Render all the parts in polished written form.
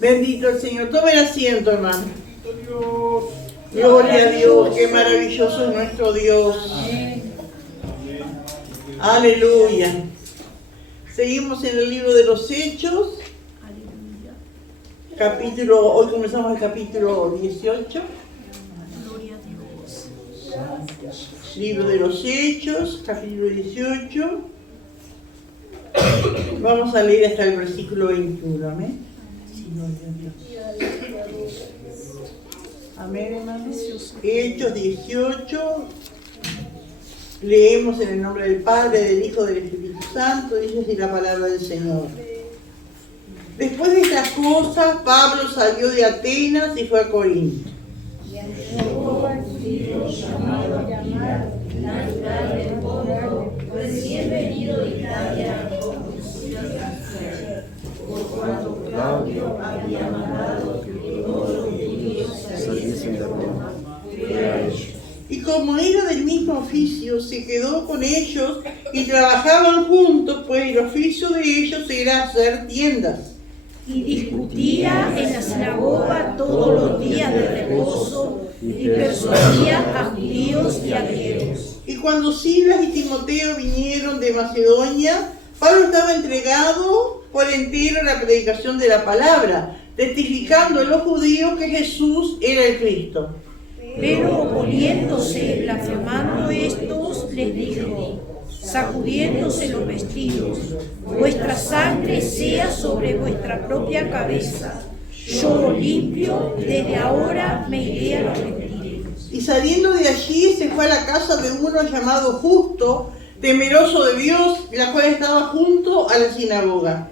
Bendito el Señor. Tomen asiento, hermano. Gloria a Dios. Qué maravilloso es nuestro Dios. Aleluya. Seguimos en el libro de los Hechos. Hoy comenzamos el capítulo 18. Libro de los Hechos, capítulo 18. Vamos a leer hasta el versículo 21. Amén. Amén, hermanos. Hechos 18. Leemos en el nombre del Padre, del Hijo, del Espíritu Santo. Dice así la palabra del Señor. Después de estas cosas, Pablo salió de Atenas y fue a Corinto. Y llegó al judío llamado Aquila, natural del Ponto, recién venido de Italia, por cuanto Claudio había mandado que todos los judíos saliesen de Roma, fuera ellos. Y como era del mismo oficio, se quedó con ellos y trabajaban juntos, pues el oficio de ellos era hacer tiendas. Y discutía en la sinagoga todos los días de reposo y persuadía a judíos y a griegos. Y cuando Silas y Timoteo vinieron de Macedonia, Pablo estaba entregado por entero a la predicación de la palabra, testificando a los judíos que Jesús era el Cristo. Pero oponiéndose, blasfemando estos, les dijo, sacudiéndose los vestidos, vuestra sangre sea sobre vuestra propia cabeza. Yo limpio, desde ahora me iré a los gentiles. Y saliendo de allí se fue a la casa de uno llamado Justo, temeroso de Dios, la cual estaba junto a la sinagoga.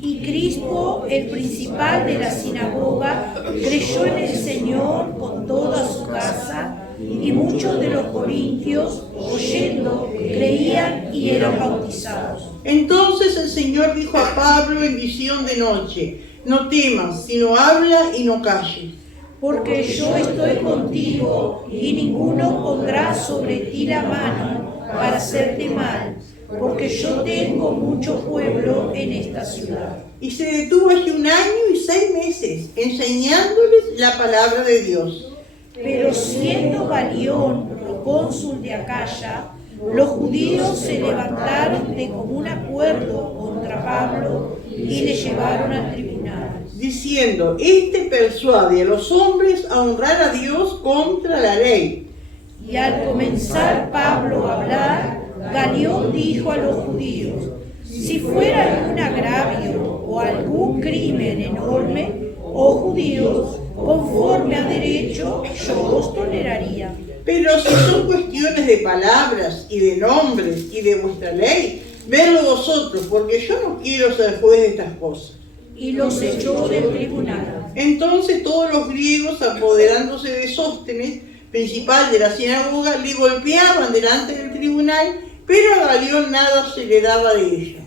Y Crispo, el principal de la sinagoga, creyó en el Señor con toda su casa, y muchos de los corintios, oyendo, creían y eran bautizados. Entonces el Señor dijo a Pablo en visión de noche: no temas, sino habla y no calles. Porque yo estoy contigo, y ninguno pondrá sobre ti la mano para hacerte mal, porque yo tengo mucho pueblo en esta ciudad. Y se detuvo allí 1 año y 6 meses, enseñándoles la palabra de Dios. Pero siendo Galión procónsul de Acaya, los judíos se levantaron de común acuerdo contra Pablo y le llevaron al tribunal, diciendo: este persuade a los hombres a honrar a Dios contra la ley. Y al comenzar Pablo a hablar, Galión dijo a los judíos: si fuera algún agravio o algún crimen enorme, oh judíos, conforme a derecho, yo os toleraría. Pero si son cuestiones de palabras y de nombres y de vuestra ley, vedlo vosotros, porque yo no quiero ser juez de estas cosas. Y los echó del tribunal. Entonces todos los griegos, apoderándose de Sóstenes, principal de la sinagoga, le golpeaban delante del tribunal, pero a Galión nada se le daba de ello.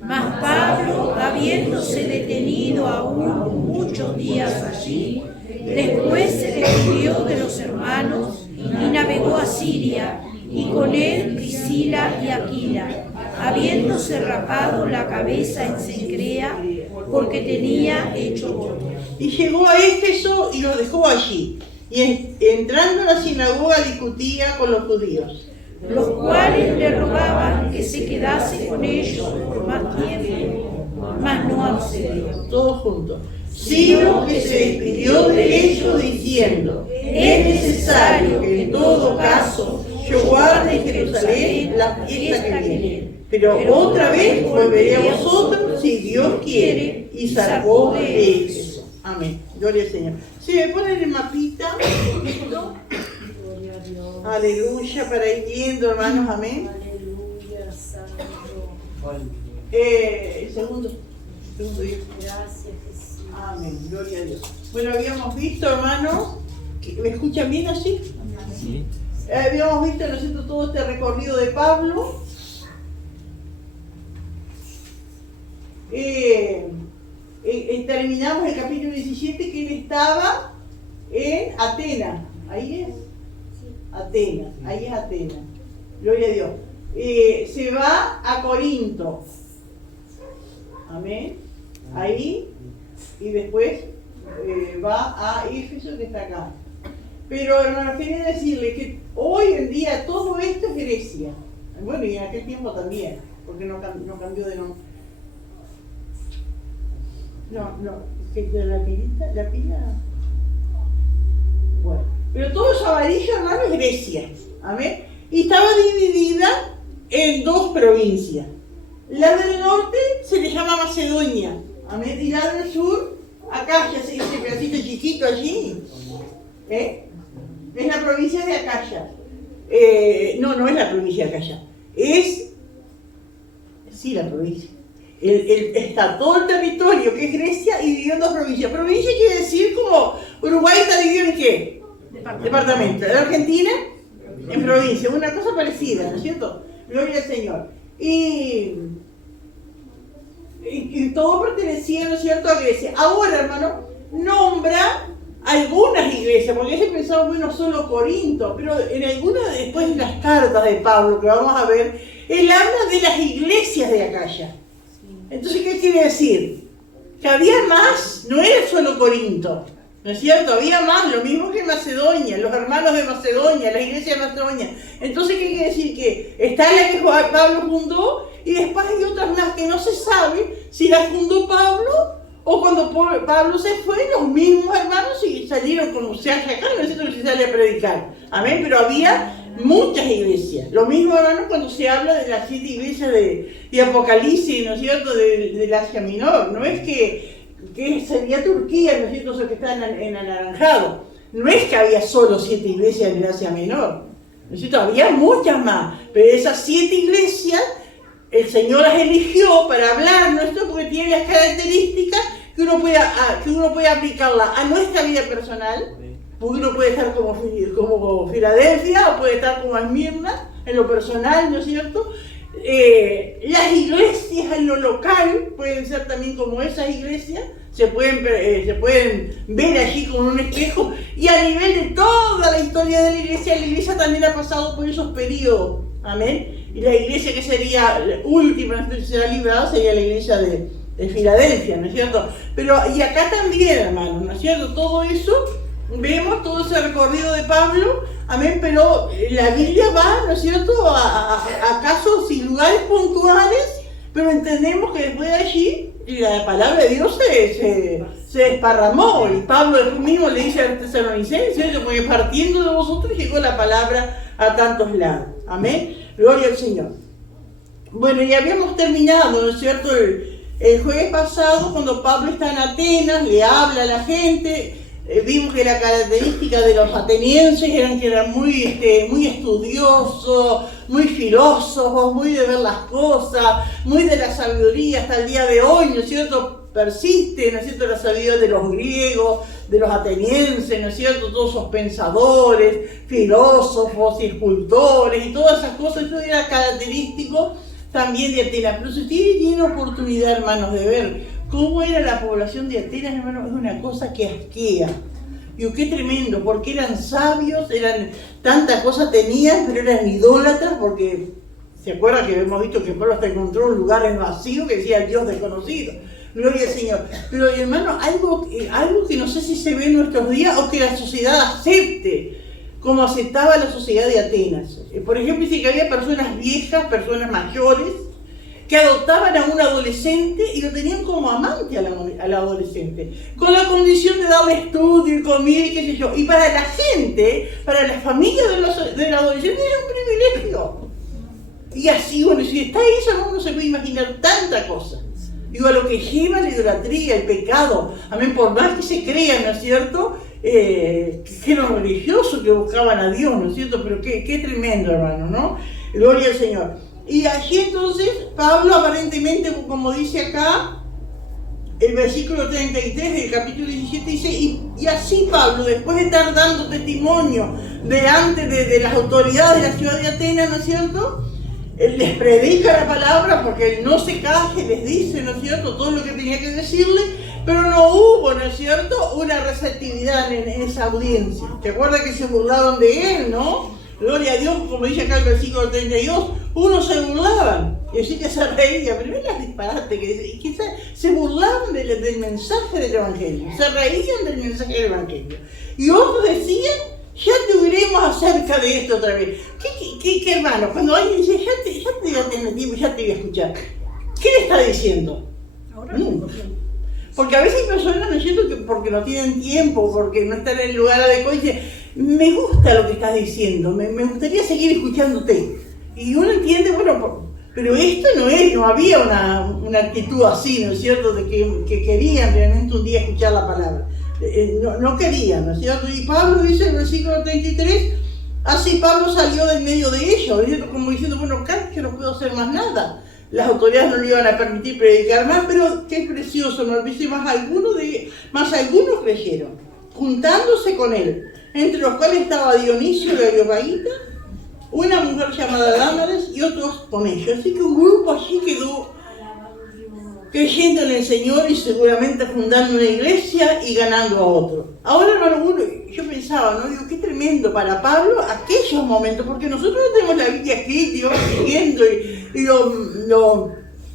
Mas Pablo, habiéndose detenido aún muchos días allí, después se despidió de los hermanos y navegó a Siria, y con él Priscila y Aquila, habiéndose rapado la cabeza en Cencrea, porque tenía hecho voto. Y llegó a Éfeso y los dejó allí, y entrando a la sinagoga discutía con los judíos, los cuales le rogaban que se quedase con ellos por más tiempo, mas no accedió. todos juntos. Sino que se despidió de ellos diciendo: es necesario que en todo caso yo guarde en Jerusalén la fiesta que viene. Pero otra vez volveré a vosotros si Dios quiere. Y zarpó de Éfeso. Amén. Gloria al Señor. Si me ponen el mapita, ¿no? Aleluya, para ir viendo, hermanos, amén. Aleluya, santo. Segundo día. Gracias, Jesús. Amén, gloria a Dios. Bueno, habíamos visto, hermanos, ¿me escuchan bien así? Sí. Habíamos visto, ¿no es cierto?, todo este recorrido de Pablo. Terminamos el capítulo 17 que él estaba en Atenas. ¿Ahí es? Atenas, ahí es Atenas. Gloria a Dios. Se va a Corinto. Amén. Ahí y después va a Éfeso, que está acá. Pero hermanos, quería decirles que hoy en día todo esto es Grecia. Bueno, y en aquel tiempo también, porque no cambió de nombre. Que la pila. Bueno, pero todo eso amarillo, hermano, es Grecia. Amén. Y estaba dividida en dos provincias. La del norte se le llama Macedonia. Amén. Y la del sur, Acaya, ese pedacito chiquito allí. Es la provincia de Acaya. No es la provincia de Acaya. Sí, la provincia. Está todo el territorio que es Grecia y dividido en dos provincias. Provincia quiere decir como Uruguay está dividido en ¿qué? Departamento. La Argentina en provincia, una cosa parecida, ¿no es cierto? Gloria al Señor. Y todo pertenecía, ¿no es cierto?, a Grecia. Ahora, hermano, nombra algunas iglesias, porque ese pensaba, bueno, solo Corinto, pero en algunas, después de las cartas de Pablo que vamos a ver, él habla de las iglesias de Acaya. Entonces, ¿qué quiere decir? Que había más, no era solo Corinto, ¿no es cierto? Había más, lo mismo que en Macedonia, los hermanos de Macedonia, la iglesia de Macedonia. Entonces, ¿qué quiere decir? Que está la que Pablo fundó y después hay otras más que no se sabe si las fundó Pablo o cuando Pablo se fue, los mismos hermanos y salieron como se hace acá, no es cierto, que se sale a predicar. Amén, pero había muchas iglesias. Lo mismo, hermanos, cuando se habla de las 7 iglesias de Apocalipsis, ¿no es cierto?, del Asia Menor. No es que sería Turquía, ¿no es cierto?, eso que está en anaranjado. No es que había solo 7 iglesias en el Asia Menor, ¿no es cierto? Había muchas más, pero esas 7 iglesias el Señor las eligió para hablar nuestro, porque tiene las características que uno puede aplicarla a nuestra vida personal. Porque uno puede estar como Filadelfia o puede estar como Esmirna en lo personal, ¿no es cierto? Las iglesias en lo local pueden ser también como esas iglesias, se pueden ver allí con un espejo, y a nivel de toda la historia de la iglesia también ha pasado por esos periodos, amén. Y la iglesia que sería la última que será librada sería la iglesia de Filadelfia, ¿no es cierto? Pero, y acá también, hermanos, ¿no es cierto? Todo eso, vemos todo ese recorrido de Pablo, amén, pero la Biblia va, ¿no es cierto?, a casos y lugares puntuales, pero entendemos que después de allí la palabra de Dios se desparramó, y Pablo después mismo le dice a Tesalonicenses, ¿cierto?, porque partiendo de vosotros llegó la palabra a tantos lados, amén, gloria al Señor. Bueno, y habíamos terminado, ¿no es cierto?, el jueves pasado, cuando Pablo está en Atenas, le habla a la gente. Vimos que la característica de los atenienses que eran muy estudiosos, muy filósofos, muy de ver las cosas, muy de la sabiduría hasta el día de hoy, ¿no es cierto? Persiste, ¿no es cierto?, la sabiduría de los griegos, de los atenienses, ¿no es cierto?, todos esos pensadores, filósofos y escultores y todas esas cosas. Eso era característico también de Atenas. Pero si ustedes tienen oportunidad, hermanos, de ver cómo era la población de Atenas, hermanos, es una cosa que asquea. Y qué tremendo, porque eran sabios, tanta cosa tenían, pero eran idólatras, porque se acuerdan que hemos visto que Pablo hasta encontró un lugar vacío que decía el Dios desconocido. Gloria al Señor. Pero, hermano, algo que no sé si se ve en nuestros días o que la sociedad acepte, como aceptaba la sociedad de Atenas. Por ejemplo, dice que había personas viejas, personas mayores, que adoptaban a un adolescente y lo tenían como amante al adolescente, con la condición de darle estudio y comida y qué sé yo. Y para la gente, para la familia del adolescente era un privilegio. Y así, bueno, si está eso, uno se puede imaginar tanta cosa. Digo, a lo que lleva la idolatría, el pecado, amén, por más que se crean, ¿no es cierto?, que eran religiosos que buscaban a Dios, ¿no es cierto? Pero qué tremendo, hermano, ¿no? Gloria al Señor. Y allí entonces, Pablo aparentemente, como dice acá, el versículo 33 del capítulo 17 dice, y así Pablo, después de estar dando testimonio delante de las autoridades de la ciudad de Atenas, ¿no es cierto?, él les predica la palabra, porque él no se caje, les dice, ¿no es cierto?, todo lo que tenía que decirle, pero no hubo, ¿no es cierto?, una receptividad en esa audiencia. ¿Te acuerdas que se burlaron de él, no? Gloria a Dios, como dice acá el versículo 32, unos se burlaban, y así que se reían, pero mira el disparate que dice, y quizás se burlaban del mensaje del Evangelio, se reían del mensaje del Evangelio. Y otros decían, ya te oiremos acerca de esto otra vez. ¿Qué hermano? Cuando alguien dice, ya te voy a tener tiempo, ya te voy a escuchar. ¿Qué le está diciendo? Ahora Porque a veces hay personas, ¿no es cierto?, que porque no tienen tiempo, porque no están en el lugar adecuado, y dicen, me gusta lo que estás diciendo, me gustaría seguir escuchándote. Y uno entiende, bueno, pero esto no había una actitud así, ¿no es cierto?, de que querían realmente un día escuchar la palabra. No querían, ¿no es cierto? Y Pablo dice en el versículo 33, así Pablo salió del medio de ellos, como diciendo, bueno, casi que no puedo hacer más nada. Las autoridades no le iban a permitir predicar más, pero qué precioso, ¿no? Dice, más algunos creyeron, juntándose con él, entre los cuales estaba Dionisio de Areopagita, una mujer llamada Dámaris y otros con ellos. Así que un grupo allí quedó creyendo en el Señor y seguramente fundando una iglesia y ganando a otros. Ahora, hermano, yo pensaba, ¿no? Digo, qué tremendo para Pablo aquellos momentos, porque nosotros no tenemos la Biblia escrita y vamos siguiendo y lo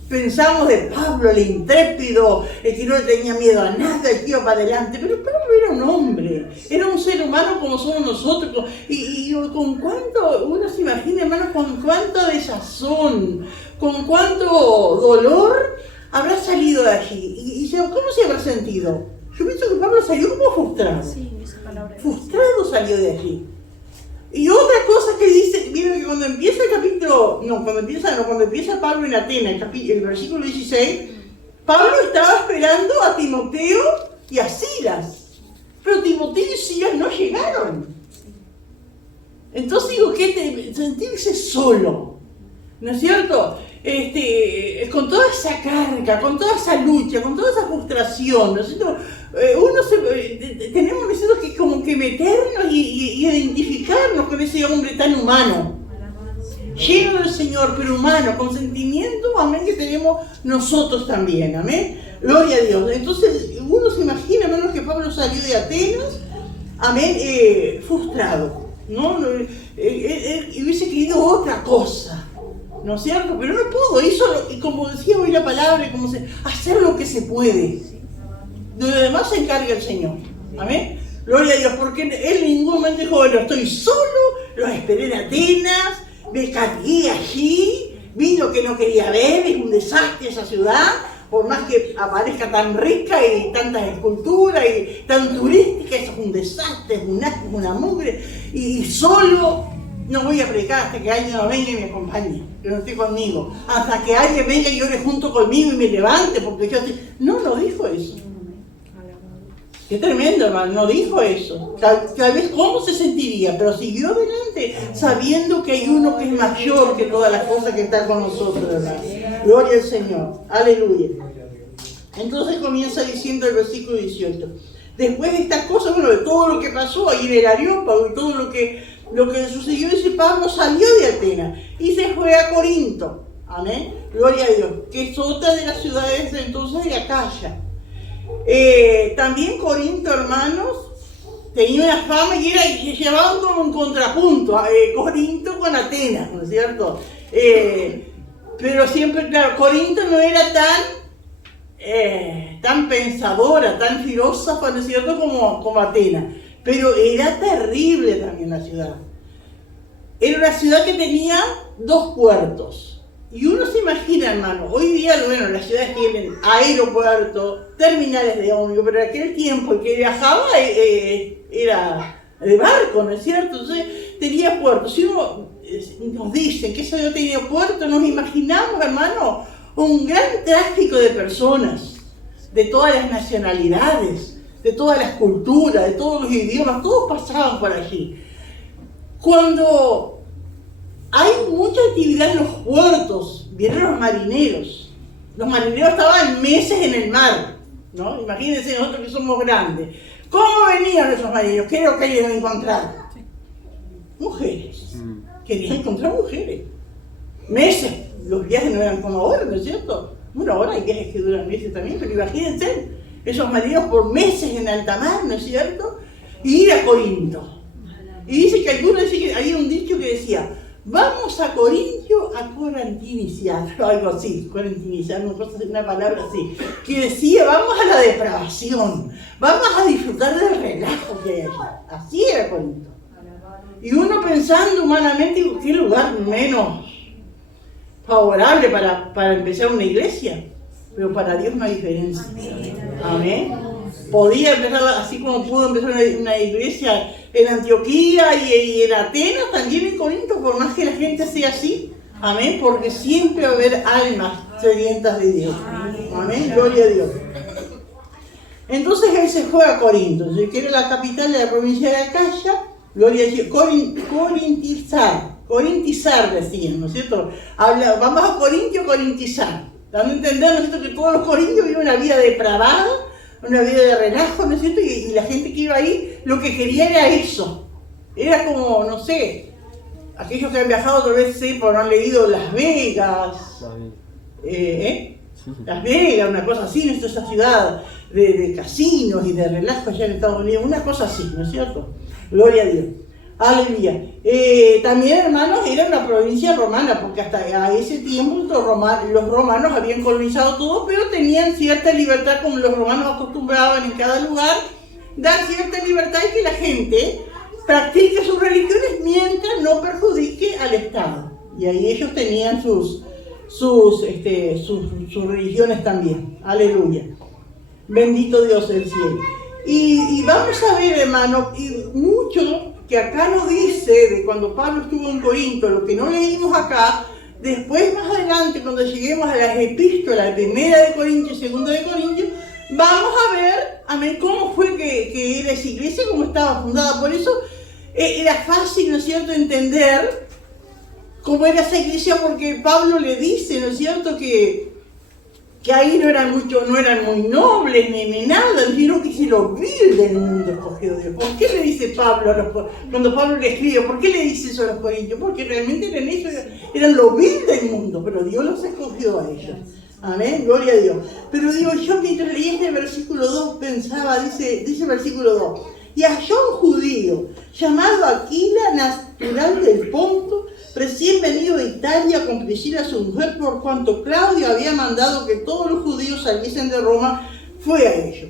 pensamos de Pablo, el intrépido, el que no le tenía miedo a nada, el que iba para adelante, pero Pablo era un hombre, era un ser humano como somos nosotros, y con cuánto, uno se imagina, hermano, con cuánta desazón, con cuánto dolor habrá salido de allí, y ¿cómo se habrá sentido? Yo pienso que Pablo salió como frustrado, sí, esa palabra. Frustrado salió de allí. Y otra cosa que dice, miren que cuando empieza el capítulo, cuando empieza Pablo en Atenas, el versículo 16, Pablo estaba esperando a Timoteo y a Silas, pero Timoteo y Silas no llegaron. Entonces digo, sentirse solo, ¿no es cierto? Con toda esa carga, con toda esa lucha, con toda esa frustración, ¿no es cierto? Tenemos que como que meternos y identificarnos con ese hombre tan humano, lleno del Señor, pero humano, con sentimiento, amén, que tenemos nosotros también, amén, gloria a Dios. Entonces uno se imagina, hermanos, que Pablo salió de Atenas, amén, frustrado, ¿no? Y hubiese querido otra cosa, ¿no es cierto? Pero no pudo, y como decía hoy la palabra, hacer lo que se puede. De lo demás se encarga el Señor. Amén. Gloria a Dios, porque Él en ningún momento dijo, bueno, estoy solo, los esperé en Atenas, me cargué allí, vino que no quería ver, es un desastre esa ciudad, por más que aparezca tan rica y tantas esculturas y tan turística, eso es un desastre, es una mugre, y solo no voy a predicar hasta que alguien no venga y me acompañe, que no esté conmigo, hasta que alguien venga y ore junto conmigo y me levante, porque yo estoy... No dijo eso. Qué tremendo, hermano, no dijo eso. Tal vez cómo se sentiría, pero siguió adelante sabiendo que hay uno que es mayor que todas las cosas que están con nosotros, hermano. Gloria al Señor, aleluya. Entonces comienza diciendo el versículo 18. Después de estas cosas, bueno, de todo lo que pasó ahí en el Areópago y todo lo que sucedió, dice Pablo salió de Atenas y se fue a Corinto. Amén, gloria a Dios, que es otra de las ciudades de entonces de Acaya. También Corinto, hermanos, tenía una fama y llevaban como un contrapunto, Corinto con Atenas, ¿no es cierto? Pero siempre, claro, Corinto no era tan pensadora, tan filósofa, ¿no es cierto?, como Atenas, pero era terrible también la ciudad. Era una ciudad que tenía 2 puertos. Y uno se imagina, hermano, hoy día, bueno, las ciudades tienen aeropuertos, terminales de ómnibus, pero en aquel tiempo el que viajaba era de barco, ¿no es cierto? Entonces tenía puertos. Si uno nos dicen que eso no tenía puerto, nos imaginamos, hermano, un gran tráfico de personas, de todas las nacionalidades, de todas las culturas, de todos los idiomas, todos pasaban por allí. Cuando hay mucha actividad en los puertos, vienen los marineros. Los marineros estaban meses en el mar, ¿no? Imagínense nosotros que somos grandes. ¿Cómo venían esos marineros? ¿Qué es lo que querían encontrar? Mujeres. Querían encontrar mujeres. Meses. Los viajes no eran como ahora, ¿no es cierto? Bueno, ahora hay viajes que duran meses también, pero imagínense esos marineros por meses en alta mar, ¿no es cierto? Y ir a Corinto. Y dice que algunos dicen que había un dicho que decía, vamos a Corintio a corantinizar, o algo así, corantinizar, una palabra así, que decía, vamos a la depravación, vamos a disfrutar del relajo que hay allí. Así era Corinto. Y uno pensando humanamente, ¿qué lugar menos favorable para empezar una iglesia? Pero para Dios no hay diferencia. Amén. Podía empezar así como pudo empezar una iglesia en Antioquía y en Atenas, también en Corinto, por más que la gente sea así. Amén. Porque siempre va a haber almas sedientas de Dios. Amén. Gloria a Dios. Entonces él se fue a Corinto, que era la capital de la provincia de Acaya. Gloria a Dios. Corintizar decían, ¿no es cierto? Vamos a Corintio, corintizar. Dando a entender, ¿no es cierto?, que todos los corintios vivían una vida depravada, una vida de relajo, ¿no es cierto? Y la gente que iba ahí, lo que quería era eso. Era como, no sé, aquellos que han viajado tal vez por no han leído Las Vegas, Las Vegas, una cosa así, ¿no? Esa ciudad de casinos y de relajo allá en Estados Unidos, una cosa así, ¿no es cierto? Gloria a Dios. Aleluya. También, hermanos, era una provincia romana, porque hasta a ese tiempo los romanos habían colonizado todo, pero tenían cierta libertad, como los romanos acostumbraban en cada lugar, dar cierta libertad y que la gente practique sus religiones mientras no perjudique al Estado. Y ahí ellos tenían sus religiones también. Aleluya. Bendito Dios del cielo. Y vamos a ver, hermano, y mucho que acá nos dice de cuando Pablo estuvo en Corinto, lo que no leímos acá, después más adelante cuando lleguemos a las epístolas, primera de Corintios y segunda de Corintios, vamos a ver, amén, cómo fue que era esa iglesia, cómo estaba fundada. Por eso era fácil, ¿no es cierto?, entender cómo era esa iglesia, porque Pablo le dice, ¿no es cierto?, que ahí no eran muy nobles ni nada, sino que si los vil del mundo escogió Dios. ¿Por qué le dice Pablo, cuando Pablo le escribe, por qué le dice eso a los corintios? Porque realmente eran los vil del mundo, pero Dios los escogió a ellos. Amén, gloria a Dios. Pero digo, yo mientras leí este versículo 2 pensaba, dice el versículo 2, y halló un judío llamado Aquila, natural del Ponto, recién venido de Italia con Priscila su mujer, por cuanto Claudio había mandado que todos los judíos saliesen de Roma, fue a ellos.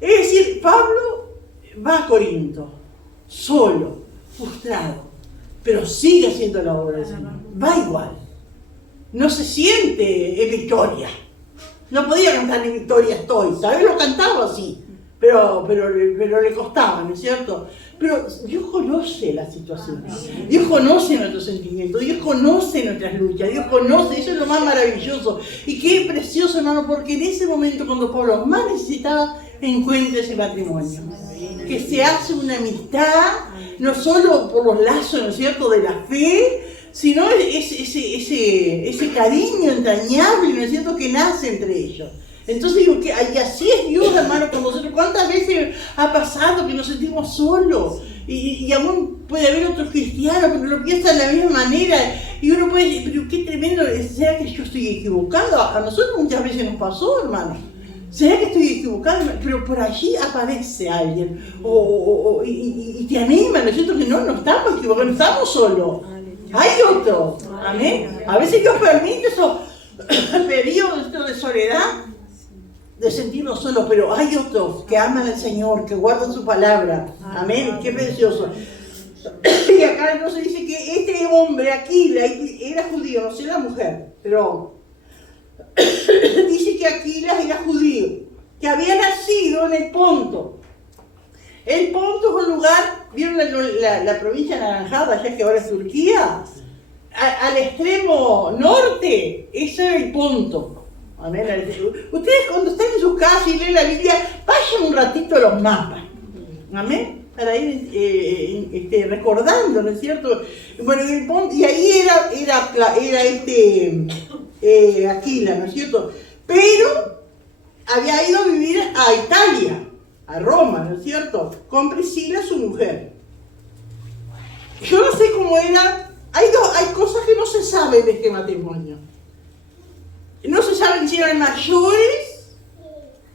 Es decir, Pablo va a Corinto, solo, frustrado, pero sigue haciendo la obra del Señor. Va igual. No se siente en victoria. No podía cantar en victoria estoy, ¿sabes? Lo cantaba así, pero le costaba, ¿no es cierto? Pero Dios conoce la situación, Dios conoce nuestros sentimientos, Dios conoce nuestras luchas, Dios conoce, eso es lo más maravilloso. Y qué precioso, hermano, porque en ese momento cuando Pablo más necesitaba, encuentra ese matrimonio, que se hace una amistad, no solo por los lazos, ¿no es cierto?, de la fe, sino ese cariño entrañable, ¿no es cierto?, que nace entre ellos. Entonces digo, que y así es Dios, hermano, con nosotros. ¿Cuántas veces ha pasado que nos sentimos solos? Y aún puede haber otros cristianos, pero lo piensan de la misma manera. Y uno puede decir, pero qué tremendo, ¿será que yo estoy equivocado? A nosotros muchas veces nos pasó, hermano. ¿Será que estoy equivocado? Pero por allí aparece alguien y te anima, ¿no es cierto? Que no estamos equivocados, no estamos solos. Hay otro. Amén. A veces Dios permite esos periodos de soledad, de sentirnos solos, pero hay otros que aman al Señor, que guardan su palabra. Amén. Qué precioso. Y acá entonces dice que este hombre, Aquila, era judío, no sé la mujer, pero dice que Aquila era judío, que había nacido en el Ponto. El Ponto es un lugar, ¿vieron la provincia anaranjada, ya que ahora es Turquía? Al extremo norte, ese era el Ponto. Amén. Ustedes cuando están en sus casas y leen la Biblia, vayan un ratito a los mapas. Amén. Para ir recordando, ¿no es cierto? Bueno, y ahí era Aquila, ¿no es cierto? Pero había ido a vivir a Italia, a Roma, ¿no es cierto? Con Priscila, su mujer. Yo no sé cómo era. Hay cosas que no se saben de este matrimonio. No se sabe si eran mayores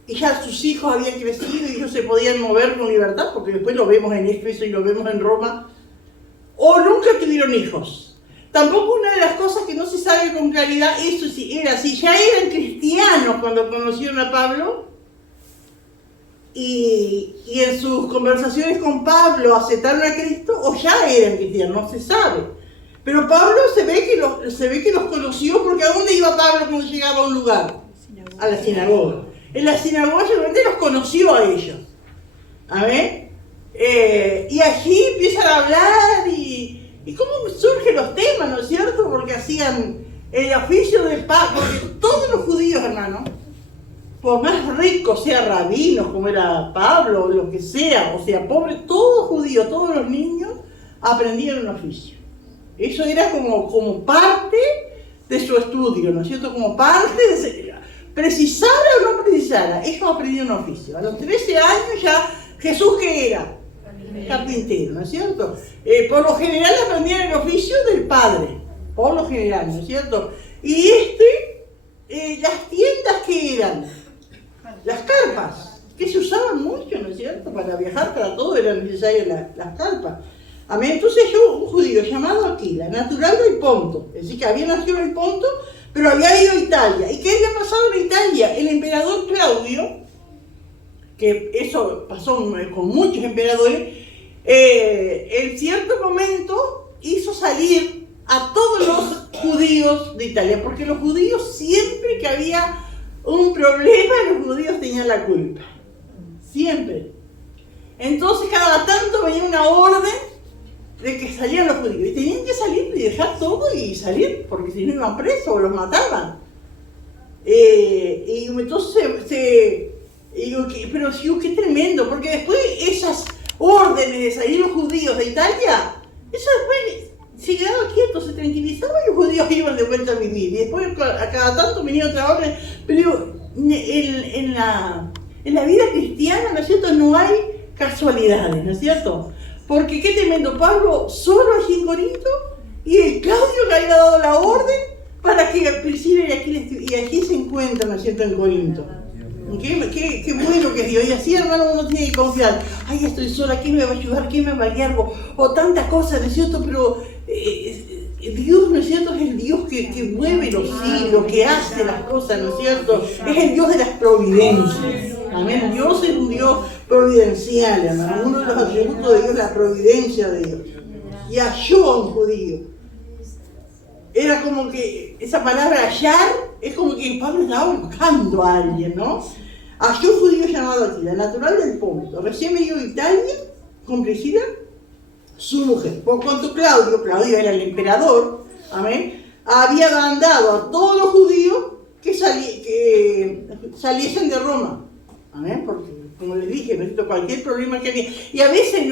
y ya sus hijos habían crecido y ellos se podían mover con libertad, porque después lo vemos en Éfeso y lo vemos en Roma, o nunca tuvieron hijos. Tampoco una de las cosas que no se sabe con claridad, eso sí, era si ya eran cristianos cuando conocieron a Pablo, y en sus conversaciones con Pablo aceptaron a Cristo, o ya eran cristianos, no se sabe. Pero Pablo se ve que los conoció, porque ¿a dónde iba Pablo cuando llegaba a un lugar? A la sinagoga. En la sinagoga seguramente los conoció a ellos. ¿Amén? Y allí empiezan a hablar y cómo surgen los temas, ¿no es cierto? Porque hacían el oficio de Pablo, porque todos los judíos, hermanos, por más ricos, sea rabinos, como era Pablo, o lo que sea, o sea, pobres, todos judíos, todos los niños aprendían un oficio. Eso era como parte de su estudio, ¿no es cierto? Como parte de... Precisara o no precisara, ellos aprendían un oficio. A los 13 años ya, ¿Jesús qué era? Carpintero, ¿no es cierto? Por lo general aprendían el oficio del padre, por lo general, ¿no es cierto? Y las tiendas que eran, las carpas, que se usaban mucho, ¿no es cierto? Para viajar, para todo eran necesarias las carpas. Amén. Entonces un judío llamado Aquila, natural del Ponto, es decir, que había nacido en el Ponto, pero había ido a Italia. ¿Y qué había pasado en Italia? El emperador Claudio, que eso pasó con muchos emperadores, en cierto momento hizo salir a todos los judíos de Italia, porque los judíos, siempre que había un problema, los judíos tenían la culpa. Siempre. Entonces cada tanto venía una orden de que salían los judíos, y tenían que salir y dejar todo y salir, porque si no iban presos o los mataban. Y entonces digo, pero sí, qué tremendo, porque después esas órdenes de salir los judíos de Italia, eso después se quedaba quieto, se tranquilizaba y los judíos iban de vuelta a vivir. Y después a cada tanto venía otra orden, pero en la vida cristiana, ¿no es cierto?, no hay casualidades, ¿no es cierto? Porque qué tremendo, Pablo solo allí en Corinto, y el Claudio le había dado la orden para que Priscila y aquí se encuentran, ¿no es cierto?, en Corinto. Qué bueno que es Dios. Y así, hermano, uno tiene que confiar. Ay, estoy sola, ¿quién me va a ayudar? ¿Quién me va a guiar? O tantas cosas, ¿no es cierto? Pero Dios, ¿no es cierto?, es el Dios que mueve los hilos, que hace las cosas, ¿no es cierto? Es el Dios de las providencias. Amén. Dios es un Dios providencial, hermano. Uno de los atributos de Dios es la providencia de Dios. Y halló a un judío. Era como que esa palabra hallar es como que Pablo estaba buscando a alguien, ¿no? Halló un judío llamado Aquila, natural del Ponto. Recién venido de Italia, con Priscila, su mujer. Por cuanto Claudio era el emperador, amén, había mandado a todos los judíos que saliesen de Roma. Amén, porque como les dije, cualquier problema que había, y a veces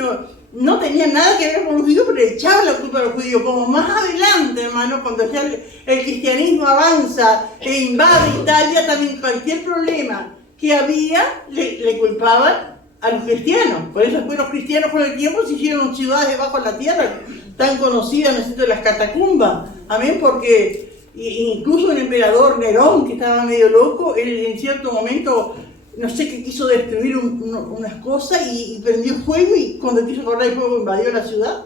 no tenía nada que ver con los judíos, pero le echaban la culpa a los judíos. Como más adelante, hermano, cuando ya el cristianismo avanza e invade Italia, también cualquier problema que había le culpaban a los cristianos. Por eso después los cristianos con el tiempo se hicieron ciudades debajo de la tierra, tan conocidas, necesito, las catacumbas. Amén, porque incluso el emperador Nerón, que estaba medio loco, él en cierto momento, no sé qué, quiso destruir unas cosas y prendió fuego, y cuando quiso correr el fuego invadió la ciudad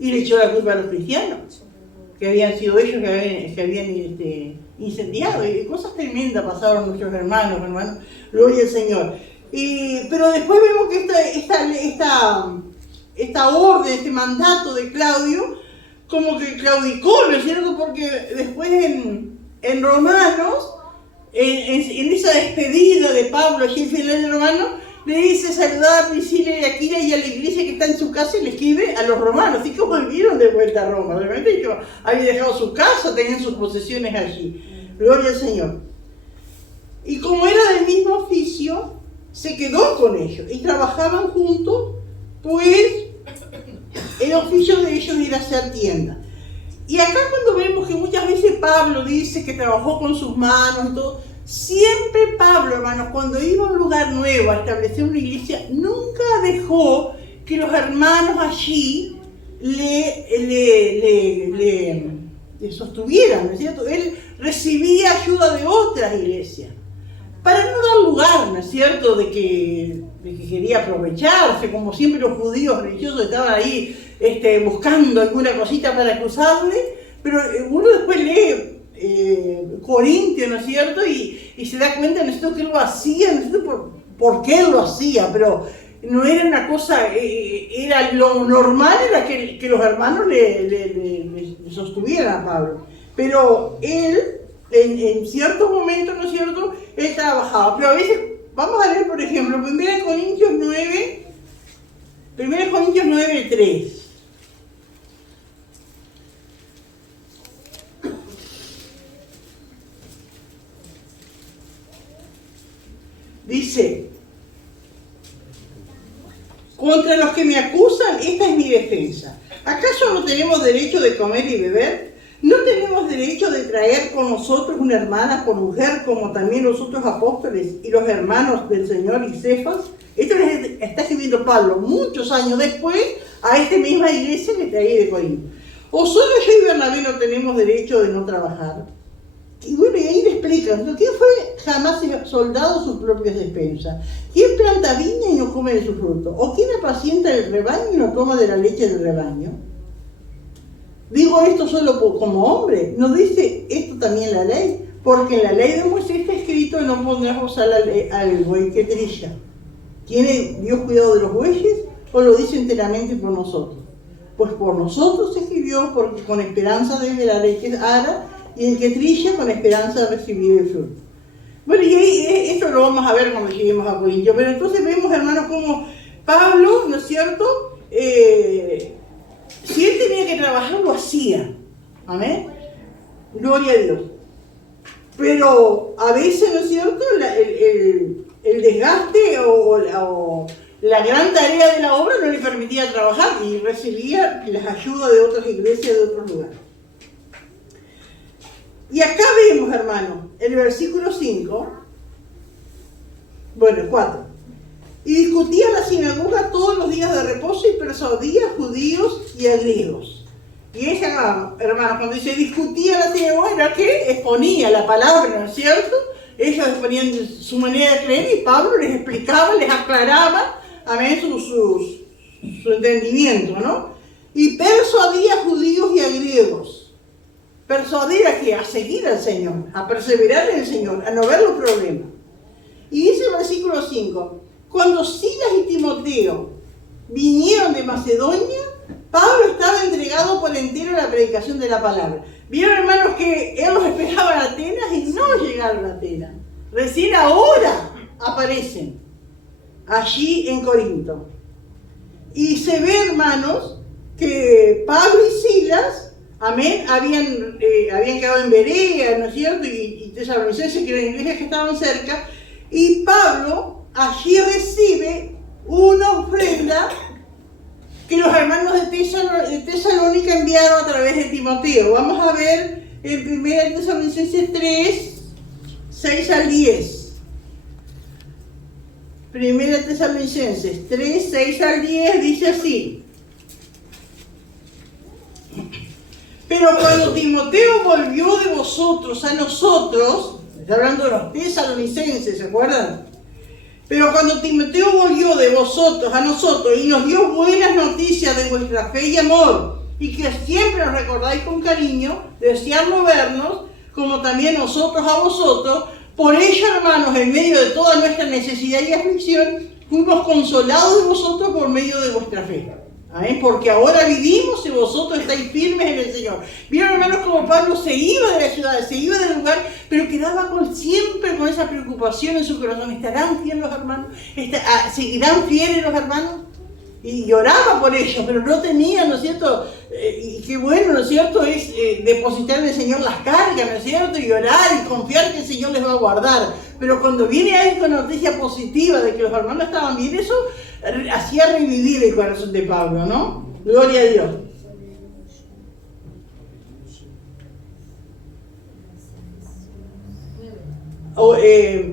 y le echó la culpa a los cristianos, que habían sido ellos que habían incendiado. Y cosas tremendas pasaron nuestros hermanos, gloria al Señor. Pero después vemos que esta orden, este mandato de Claudio, como que claudicó, ¿no es cierto? Porque después en Romanos, en esa despedida de Pablo allí en final de Romanos, le dice saludar a Priscila y Aquila y a la iglesia que está en su casa, y le escribe a los romanos. Así que volvieron de vuelta a Roma. Realmente ellos habían dejado su casa, tenían sus posesiones allí. Gloria al Señor. Y como era del mismo oficio, se quedó con ellos y trabajaban juntos, pues el oficio de ellos era hacer tiendas. Y acá cuando vemos que muchas veces Pablo dice que trabajó con sus manos y todo, siempre Pablo, hermanos, cuando iba a un lugar nuevo a establecer una iglesia, nunca dejó que los hermanos allí le sostuvieran, ¿no es cierto? Él recibía ayuda de otras iglesias, para no dar lugar, ¿no es cierto?, de que que quería aprovecharse, como siempre los judíos religiosos estaban ahí buscando alguna cosita para acusarle, pero uno después lee Corintios, ¿no es cierto? Y se da cuenta, ¿no es cierto?, que él lo hacía, ¿no es cierto?, por qué él lo hacía, pero no era una cosa, era lo normal, era que los hermanos le sostuvieran a Pablo. Pero él, en ciertos momentos, ¿no es cierto?, él trabajaba, pero a veces, vamos a leer, por ejemplo, 1 Corintios 9:3. Dice: contra los que me acusan, esta es mi defensa. ¿Acaso no tenemos derecho de comer y beber? ¿No tenemos derecho de traer con nosotros una hermana por mujer, como también los otros apóstoles y los hermanos del Señor y Cefas? Esto les está escribiendo Pablo muchos años después a esta misma iglesia que traía de Corinto. ¿O solo yo y Bernabé no tenemos derecho de no trabajar? Y bueno, y ahí le explican, ¿quién fue jamás soldado sus propias despensas? ¿Quién planta viña y no come de su fruto? ¿O quién apacienta el rebaño y no toma de la leche del rebaño? Digo esto solo como hombre, ¿no dice esto también la ley? Porque en la ley de Moisés está escrito: no pondrás bozal al buey que trilla. ¿Tiene Dios cuidado de los bueyes o lo dice enteramente por nosotros? Pues por nosotros se escribió, porque con esperanza de la leche ara, y el que trilla con esperanza de recibir el fruto. Bueno, y esto lo vamos a ver cuando lleguemos a Corintios, pero entonces vemos, hermanos, como Pablo, ¿no es cierto?, si él tenía que trabajar, lo hacía. Amén. Gloria a Dios. Pero a veces, ¿no es cierto?, el desgaste o la gran tarea de la obra no le permitía trabajar y recibía las ayudas de otras iglesias de otros lugares. Y acá vemos, hermano, el versículo 4. Y discutía en la sinagoga todos los días de reposo y persuadía a judíos y a griegos. Y ella, hermano, cuando dice discutía en la sinagoga, era que exponía la palabra, ¿no es cierto? Ellos exponían su manera de creer y Pablo les explicaba, les aclaraba, amén, su entendimiento, ¿no? Y persuadía a judíos y a griegos. Persuadir a que a seguir al Señor, a perseverar en el Señor, a no ver los problemas. Y dice el versículo 5, cuando Silas y Timoteo vinieron de Macedonia, Pablo estaba entregado por entero a la predicación de la palabra. Vieron, hermanos, que él los esperaba en Atenas y no llegaron a Atenas. Recién ahora aparecen allí en Corinto. Y se ve, hermanos, que Pablo y Silas, amén, habían quedado en Berea, ¿no es cierto?, y Tesalonicenses, que eran iglesias que estaban cerca, y Pablo allí recibe una ofrenda que los hermanos de Tesalónica enviaron a través de Timoteo. Vamos a ver en 1 Tesalonicenses 3, 6 al 10. 1 Tesalonicenses 3, 6 al 10 dice así: pero cuando Timoteo volvió de vosotros a nosotros, está hablando de los tesalonicenses, ¿se acuerdan? Pero cuando Timoteo volvió de vosotros a nosotros y nos dio buenas noticias de vuestra fe y amor, y que siempre nos recordáis con cariño, deseando vernos, como también nosotros a vosotros, por ello, hermanos, en medio de toda nuestra necesidad y aflicción, fuimos consolados de vosotros por medio de vuestra fe. ¿Amén? Porque ahora vivimos y vosotros estáis firmes en el Señor. Vieron, hermanos, como Pablo se iba de la ciudad, se iba del lugar, pero quedaba siempre con esa preocupación en su corazón. ¿Estarán fieles los hermanos? ¿Seguirán fieles los hermanos? Y lloraba por ellos, pero no tenía, ¿no es cierto? Y qué bueno, ¿no es cierto? Es depositar en el Señor las cargas, ¿no es cierto? Y orar y confiar que el Señor les va a guardar. Pero cuando viene alguien con noticia positiva de que los hermanos estaban bien, eso hacía revivir el corazón de Pablo, ¿no? Gloria a Dios.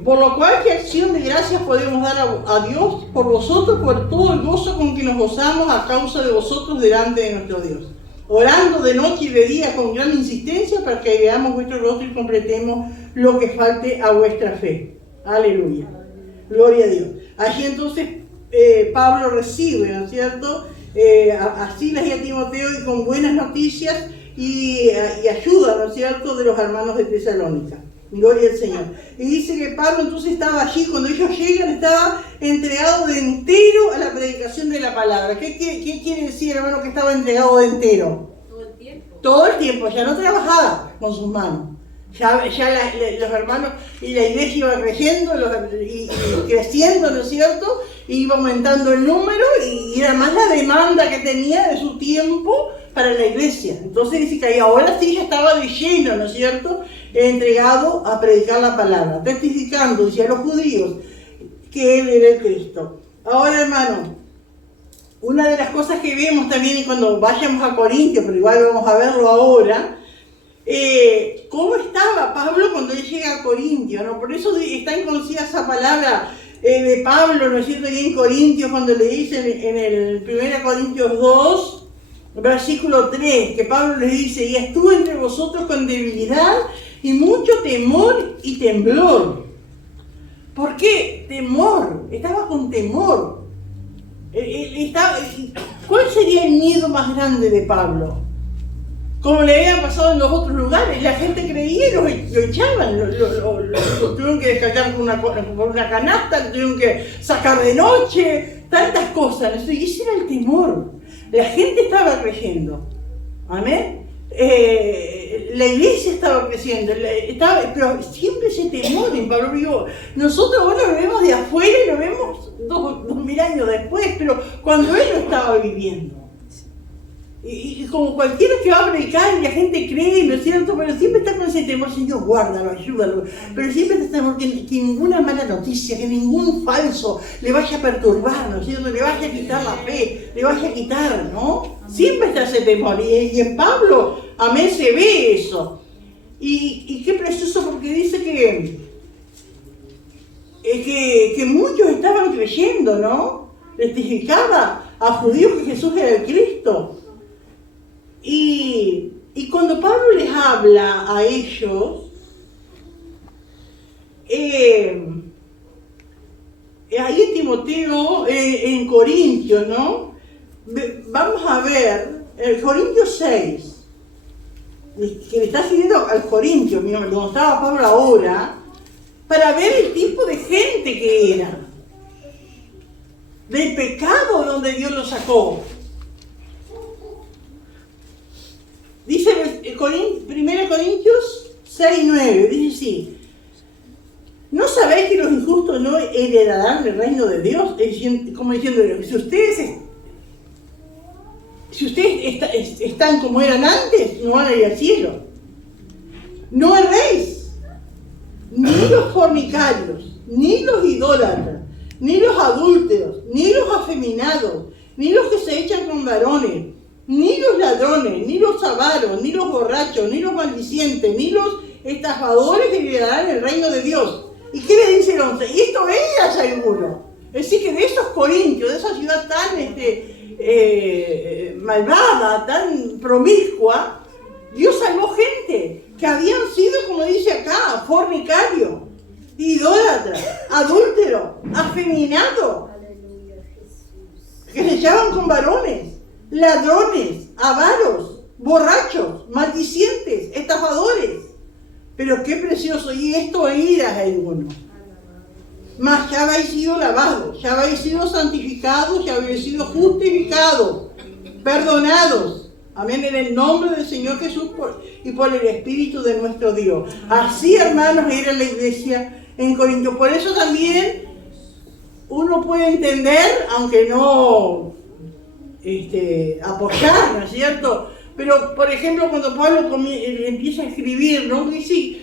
Por lo cual, ¿qué acción de gracias podemos dar a Dios por vosotros, por todo el gozo con que nos gozamos a causa de vosotros delante de nuestro Dios? Orando de noche y de día con gran insistencia para que veamos vuestro rostro y completemos lo que falte a vuestra fe. Aleluya. Gloria a Dios. Allí entonces Pablo recibe, ¿no es cierto? A Silas y a Timoteo, y con buenas noticias y ayuda, ¿no es cierto?, de los hermanos de Tesalónica. Gloria al Señor. Y dice que Pablo entonces estaba allí, cuando ellos llegan, estaba entregado de entero a la predicación de la palabra. ¿Qué quiere decir, hermano, que estaba entregado de entero? Todo el tiempo. Todo el tiempo, ya no trabajaba con sus manos. Ya los hermanos y la iglesia iba creciendo y creciendo, ¿no es cierto? Y iba aumentando el número y era más la demanda que tenía de su tiempo para la iglesia. Entonces dice que ahí ahora sí ya estaba de lleno, ¿no es cierto?, entregado a predicar la palabra, testificando, dice, a los judíos que él era el Cristo. Ahora, hermano, una de las cosas que vemos también cuando vayamos a Corintios, pero igual vamos a verlo ahora, cómo estaba Pablo cuando él llega a Corintios, ¿no? Por eso está en conocida esa palabra de Pablo, ¿no es cierto?, y en Corintios, cuando le dicen en el 1 Corintios 2, versículo 3, que Pablo les dice, y estuvo entre vosotros con debilidad y mucho temor y temblor. ¿Por qué? Temor, estaba con temor. ¿Cuál sería el miedo más grande de Pablo? Como le había pasado en los otros lugares, la gente creía y lo echaban, lo tuvieron que descargar por una canasta, lo tuvieron que sacar de noche, tantas cosas. Y ese era el temor. La gente estaba creyendo, amén. La iglesia estaba creciendo, pero siempre ese temor en Pablo. Digo, nosotros ahora lo vemos de afuera y lo vemos 2000 años después, pero cuando él lo estaba viviendo. Y como cualquiera que va a predicar y la gente cree, ¿no es cierto? Pero siempre está con ese temor, Señor, guárdalo, ayúdalo. Pero siempre está temor que ninguna mala noticia, que ningún falso le vaya a perturbar, ¿no es cierto? Le vaya a quitar la fe, le vaya a quitar, ¿no? Siempre está ese temor. Y en Pablo, amén, se ve eso. Y qué precioso, porque dice que muchos estaban creyendo, ¿no? Testificaba a judíos que Jesús era el Cristo. Y cuando Pablo les habla a ellos, ahí en Timoteo, en Corintios, ¿no? Vamos a ver, el Corintios 6, que le está siguiendo al Corintios, donde estaba Pablo ahora, para ver el tipo de gente que era, del pecado donde Dios lo sacó. Dice 1 Corintios 6:9, dice así: ¿no sabéis que los injustos no heredarán el reino de Dios? Como diciendo, si ustedes están como eran antes, no van a ir al cielo. No erréis, ni los fornicarios, ni los idólatras, ni los adúlteros, ni los afeminados, ni los que se echan con varones, ni los ladrones, ni los avaros, ni los borrachos, ni los maldicientes, ni los estafadores heredarán el reino de Dios. ¿Y qué le dice el 11? Y esto era seguro. Es decir, que de esos corintios, de esa ciudad tan malvada, tan promiscua, Dios salvó gente que habían sido, como dice acá, fornicario, idólatra, adúltero, afeminado, que se echaban con varones, ladrones, avaros, borrachos, maldicientes, estafadores. Pero qué precioso, y esto era alguno. Mas ya habéis sido lavados, ya habéis sido santificados, ya habéis sido justificados, perdonados. Amén, en el nombre del Señor Jesús y por el Espíritu de nuestro Dios. Así, hermanos, era la iglesia en Corinto. Por eso también uno puede entender, aunque no apoyar, ¿no es cierto? Pero, por ejemplo, cuando Pablo empieza a escribir, ¿no? Dice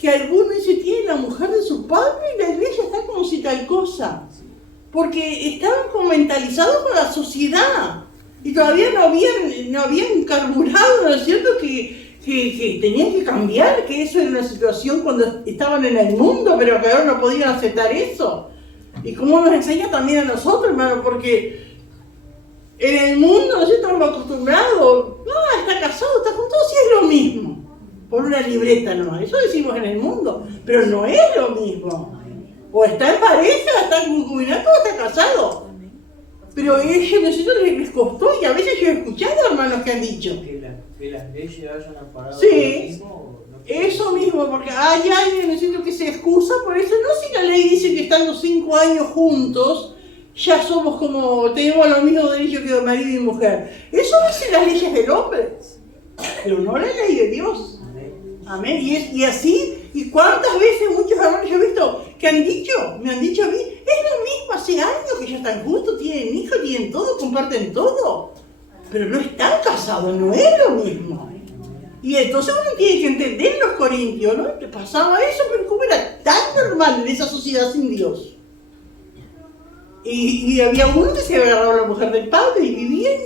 que algunos dicen, tiene la mujer de su padre y la iglesia está como si tal cosa. Porque estaban como mentalizados con la sociedad. Y todavía no habían carburado, ¿no es cierto? Que tenían que cambiar, que eso era una situación cuando estaban en el mundo, pero que ahora no podían aceptar eso. Y cómo nos enseña también a nosotros, hermano, porque en el mundo nosotros estamos acostumbrados, está casado, está junto, sí es lo mismo, por una libreta nomás, eso decimos en el mundo, pero no es lo mismo. O está en pareja, está en concubinato o está casado. Pero a ellos, nosotros les costó, y a veces yo he escuchado hermanos que han dicho. Que las leyes hayan amparado Sí, lo mismo, no eso mismo, porque hay alguien, necesito que se excusa por eso. No, si la ley dice que estando 5 años juntos, ya somos como, tenemos los mismos derechos que marido y mujer. Eso dicen las leyes del hombre, pero no la ley de Dios. Amén. Y así, y cuántas veces muchos hermanos yo he visto que me han dicho a mí, es lo mismo, hace años que ya están juntos, tienen hijos, tienen todo, comparten todo, pero no están casados, no es lo mismo. Y entonces uno tiene que entender los corintios, ¿no? Que pasaba eso, pero cómo era tan normal en esa sociedad sin Dios. Y había uno que se había agarrado a la mujer del padre y vivían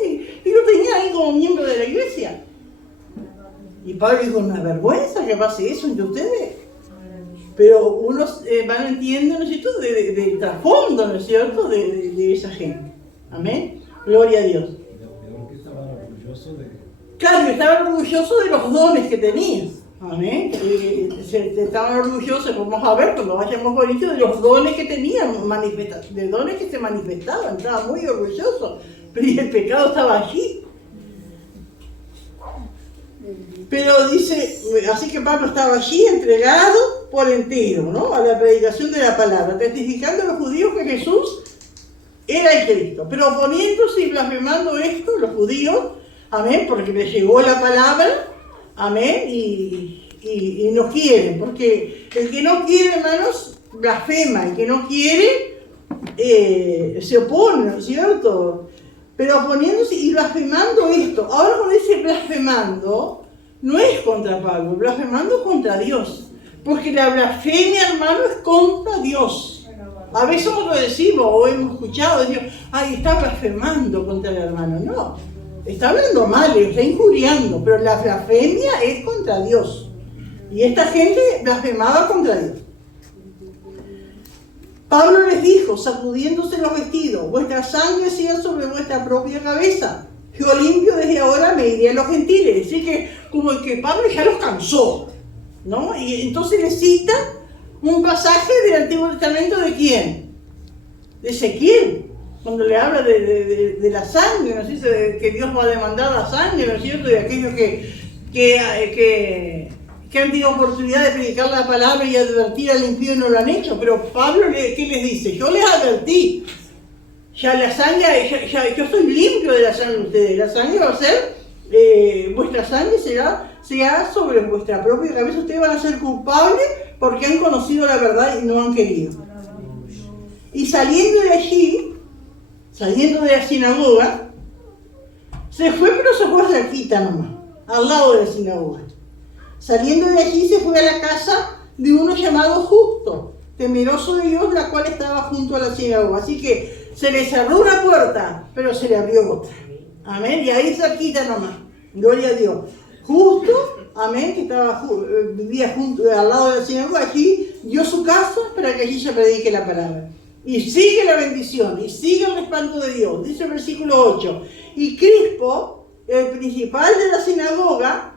y lo tenían ahí como miembro de la iglesia. Y Pablo dijo, una vergüenza que pase eso entre ustedes. Pero unos van entendiendo, ¿no es cierto?, del trasfondo, ¿no es cierto?, de esa gente. Amén. Gloria a Dios. Peor que estaban orgullosos de... Claro, estaban orgullosos de los dones que tenías. Amén. Estaban orgullosos, vamos a ver cuando vayamos por ello, de los dones que tenían, de dones que se manifestaban. Estaban muy orgullosos, pero el pecado estaba allí. Pero dice, así que Pablo estaba allí entregado por entero, ¿no?, a la predicación de la palabra, testificando a los judíos que Jesús era el Cristo, pero oponiéndose y blasfemando esto, los judíos, amén, porque les llegó la palabra, amén, y no quieren, porque el que no quiere, hermanos, blasfema, el que no quiere se opone, ¿no es cierto? Pero oponiéndose y blasfemando esto. Ahora cuando dice blasfemando, no es contra Pablo, blasfemando es contra Dios. Porque la blasfemia, hermano, es contra Dios. A veces nosotros decimos, o hemos escuchado, decimos, ay, está blasfemando contra el hermano. No, está hablando mal, está injuriando, pero la blasfemia es contra Dios. Y esta gente blasfemaba contra Dios. Pablo les dijo, sacudiéndose los vestidos, vuestra sangre sea sobre vuestra propia cabeza. Yo limpio desde ahora me iré a los gentiles. Así que como que Pablo ya los cansó, ¿no? Y entonces le cita un pasaje del Antiguo Testamento ¿de quién? De Ezequiel, cuando le habla de la sangre, ¿no es cierto? Que Dios va a demandar la sangre, ¿no es cierto? De aquellos que han tenido oportunidad de predicar la palabra y advertir al impío y no lo han hecho. Pero Pablo, ¿qué les dice? Yo les advertí. Ya la sangre, yo soy limpio de la sangre de ustedes. La sangre va a ser, vuestra sangre será sobre vuestra propia cabeza. Ustedes van a ser culpables porque han conocido la verdad y no han querido. Y saliendo de allí, saliendo de la sinagoga, se fue, pero se fue cerquita nomás, al lado de la sinagoga. Saliendo de allí se fue a la casa de uno llamado Justo, temeroso de Dios, la cual estaba junto a la sinagoga. Así que se le cerró una puerta, pero se le abrió otra. Amén. Y ahí cerquita nomás. Gloria a Dios. Justo, amén, que vivía al lado de la sinagoga, allí dio su casa para que allí se predique la palabra. Y sigue la bendición, y sigue el respaldo de Dios. Dice el versículo 8. Y Crispo, el principal de la sinagoga,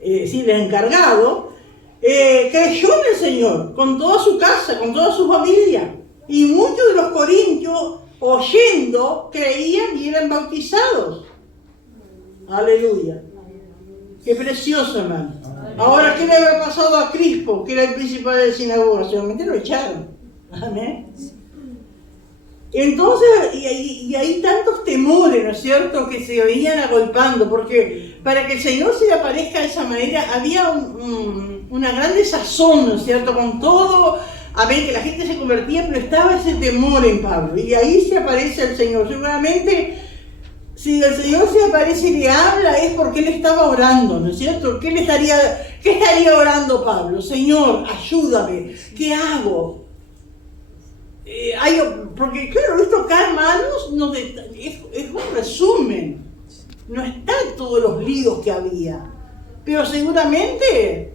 el encargado, creyó en el Señor, con toda su casa, con toda su familia. Y muchos de los corintios, oyendo, creían y eran bautizados. Aleluya. Qué precioso, hermano. Ahora, ¿qué le había pasado a Crispo, que era el principal de la sinagoga? Solamente lo echaron. Amén. Entonces, y hay tantos temores, ¿no es cierto?, que se veían agolpando, porque para que el Señor se le aparezca de esa manera, había una gran desazón, ¿no es cierto?, con todo, a ver, que la gente se convertía, pero estaba ese temor en Pablo, y ahí se aparece el Señor. Seguramente, si el Señor se aparece y le habla, es porque Él estaba orando, ¿no es cierto? ¿Qué estaría orando Pablo? Señor, ayúdame, ¿qué hago? Porque claro, esto acá, hermanos, es un resumen, no están todos los líos que había, pero seguramente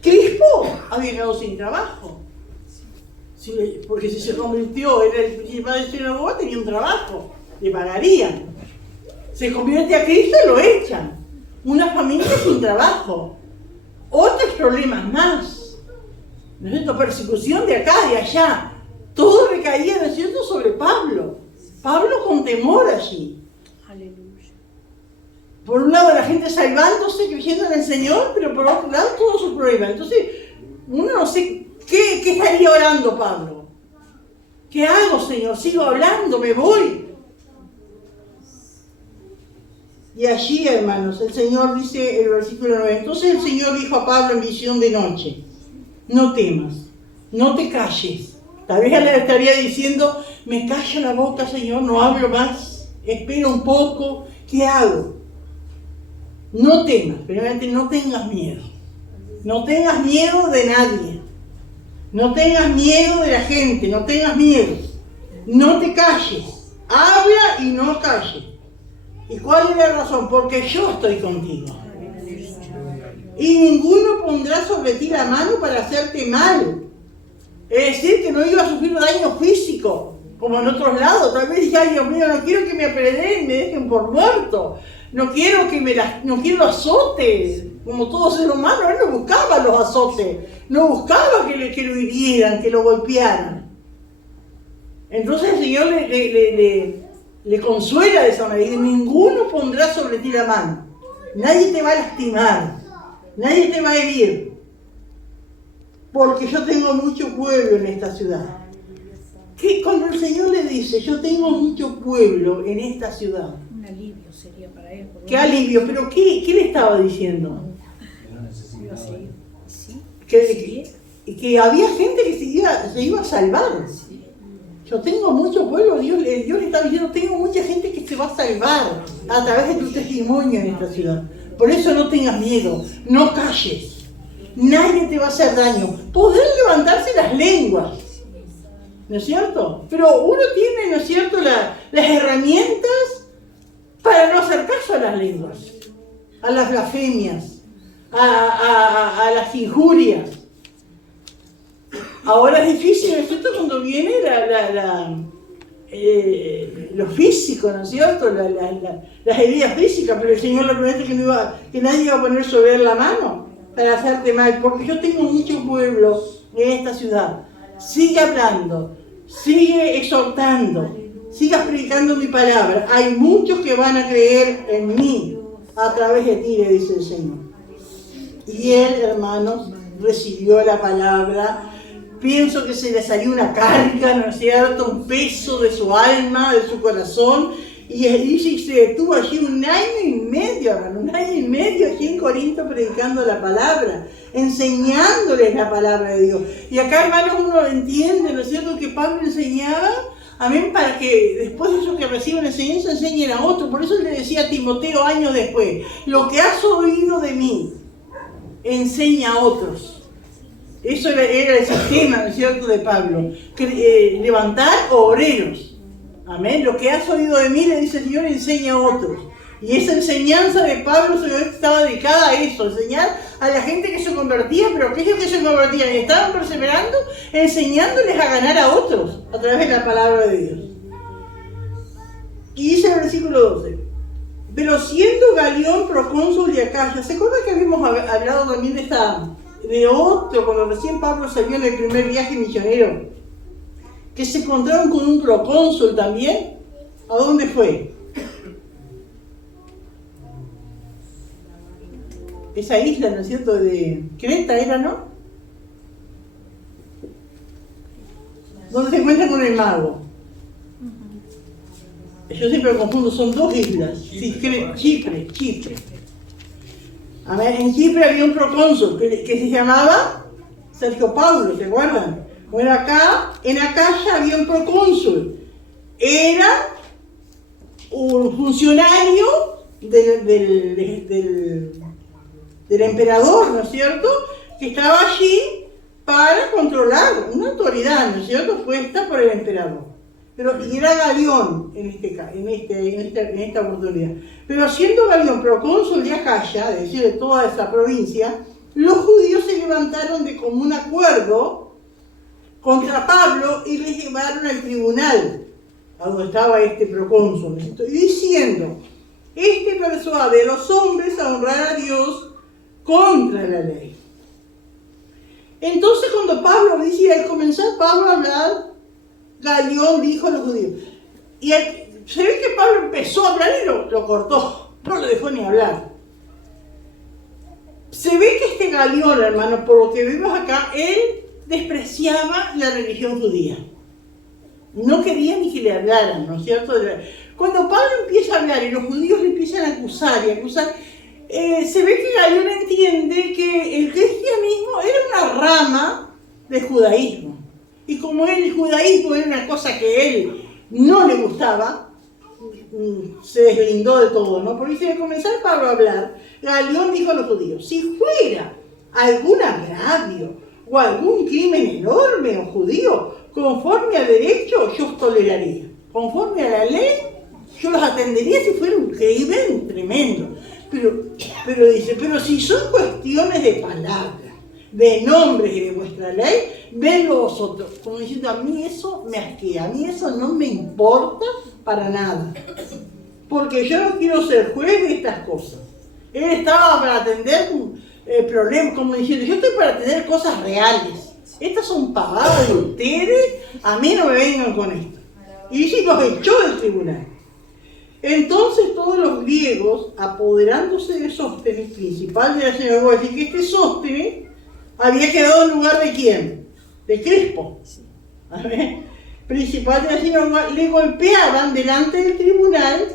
Crispo había quedado sin trabajo, porque si se convirtió en el principal de sinagoga tenía un trabajo, le pagarían. Se convierte a Cristo y lo echan, una familia sin trabajo, otros problemas más. ¿no es cierto?, persecución de acá, de allá. Todo recaía, ¿no es cierto?, sobre Pablo. Pablo con temor allí. Aleluya. Por un lado la gente salvándose, creyendo en el Señor, pero por otro lado todos sus problemas. Entonces, uno no sé qué estaría orando Pablo. ¿Qué hago, Señor? Sigo hablando, me voy. Y allí, hermanos, el Señor dice, el versículo 9, entonces el Señor dijo a Pablo en visión de noche, no temas, no te calles. Tal vez él le estaría diciendo, me callo la boca, Señor, no hablo más, espera un poco, ¿qué hago? No temas, primeramente no tengas miedo. No tengas miedo de nadie. No tengas miedo de la gente, no tengas miedo. No te calles, habla y no calles. ¿Y cuál es la razón? Porque yo estoy contigo. Y ninguno pondrá sobre ti la mano para hacerte mal. Es decir, que no iba a sufrir daño físico, como en otros lados. Tal vez dije, ay Dios mío, no quiero que me apedreen y me dejen por muerto. No quiero no quiero azotes, como todo ser humano. Él no buscaba los azotes, no buscaba que lo hirieran, que lo golpearan. Entonces el Señor le consuela de esa manera. Y ninguno pondrá sobre ti la mano. Nadie te va a lastimar, nadie te va a herir. Porque yo tengo mucho pueblo en esta ciudad. Que cuando el Señor le dice, yo tengo mucho pueblo en esta ciudad. Un alivio sería para él. ¿Qué alivio? ¿Pero qué le estaba diciendo? Era necesidad. Sí. Que había gente que se iba a salvar. Yo tengo mucho pueblo, Dios le está diciendo, tengo mucha gente que se va a salvar a través de tu testimonio en esta ciudad. Por eso no tengas miedo, no calles. Nadie te va a hacer daño. Poder levantarse las lenguas, ¿no es cierto? Pero uno tiene, ¿no es cierto?, las herramientas para no hacer caso a las lenguas, a las blasfemias, a las injurias. Ahora es difícil, ¿no es cierto?, cuando viene lo físico, ¿no es cierto?, las heridas físicas, pero el Señor le promete que nadie iba a poner sobre él la mano para hacerte mal, porque yo tengo mucho pueblo en esta ciudad. Sigue hablando, sigue exhortando, sigas predicando mi palabra. Hay muchos que van a creer en mí a través de ti, le dice el Señor. Y él, hermanos, recibió la palabra. Pienso que se le salió una carga, ¿no es cierto?, un peso de su alma, de su corazón. Y dice que se detuvo allí un año y medio allí en Corinto predicando la palabra, enseñándoles la palabra de Dios. Y acá, hermanos, uno entiende, ¿no es cierto?, que Pablo enseñaba, amén, para que después de esos que reciben enseñanza enseñen a otros. Por eso le decía a Timoteo años después, lo que has oído de mí, enseña a otros. Eso era el sistema, ¿no es cierto?, de Pablo, levantar obreros. Amén. Lo que has oído de mí, le dice el Señor, enseña a otros. Y esa enseñanza de Pablo estaba dedicada a eso, enseñar a la gente que se convertía, pero aquellos que se convertían y estaban perseverando, enseñándoles a ganar a otros a través de la palabra de Dios. Y dice el versículo 12, pero siendo Galión procónsul de Acaya, ¿se acuerdan que habíamos hablado también de otro, cuando recién Pablo salió en el primer viaje misionero? Que se encontraron con un procónsul también. ¿A dónde fue? Esa isla, ¿no es cierto?, de Creta era, ¿no? ¿Dónde se encuentra con el mago? Yo siempre me confundo, son dos islas. Chipre. A ver, en Chipre había un procónsul que se llamaba Sergio Paulo, ¿se acuerdan? Bueno, acá, en Acaya había un procónsul. Era un funcionario del emperador, ¿no es cierto?, que estaba allí para controlar, una autoridad, ¿no es cierto?, puesta por el emperador. Y era Galión en esta oportunidad. Pero siendo Galión procónsul de Acaya, es decir, de toda esa provincia, los judíos se levantaron de común acuerdo contra Pablo y le llevaron al tribunal, a donde estaba este procónsul, y diciendo, este persuade a los hombres a honrar a Dios contra la ley. Entonces cuando Pablo dice, al comenzar Pablo a hablar, Galión dijo a los judíos. Y se ve que Pablo empezó a hablar y lo cortó, no lo dejó ni hablar. Se ve que este Galión, hermano, por lo que vimos acá, él despreciaba la religión judía. No quería ni que le hablaran, ¿no es cierto? Cuando Pablo empieza a hablar y los judíos le empiezan a acusar, se ve que Galión entiende que el cristianismo era una rama del judaísmo. Y como el judaísmo era una cosa que a él no le gustaba, se deslindó de todo, ¿no? Porque si al comenzar Pablo a hablar, Galión dijo a los judíos, si fuera algún agravio o algún crimen enorme o judío, conforme al derecho yo os toleraría. Conforme a la ley, yo los atendería si fuera un crimen tremendo. Pero dice, pero si son cuestiones de palabras, de nombres y de vuestra ley, venlo vosotros. Como diciendo, a mí eso me asquea, a mí eso no me importa para nada. Porque yo no quiero ser juez de estas cosas. Él estaba para atender problemas, como diciendo, yo estoy para atender cosas reales. Estas son pagadas de ustedes, a mí no me vengan con esto. Y dice, los echó del tribunal. Entonces todos los griegos, apoderándose de Sóstenes, principal de la sinagoga, decir que este Sóstenes había quedado en lugar de quién? De Crespo. Principal de la sinagoga, le golpeaban delante del tribunal,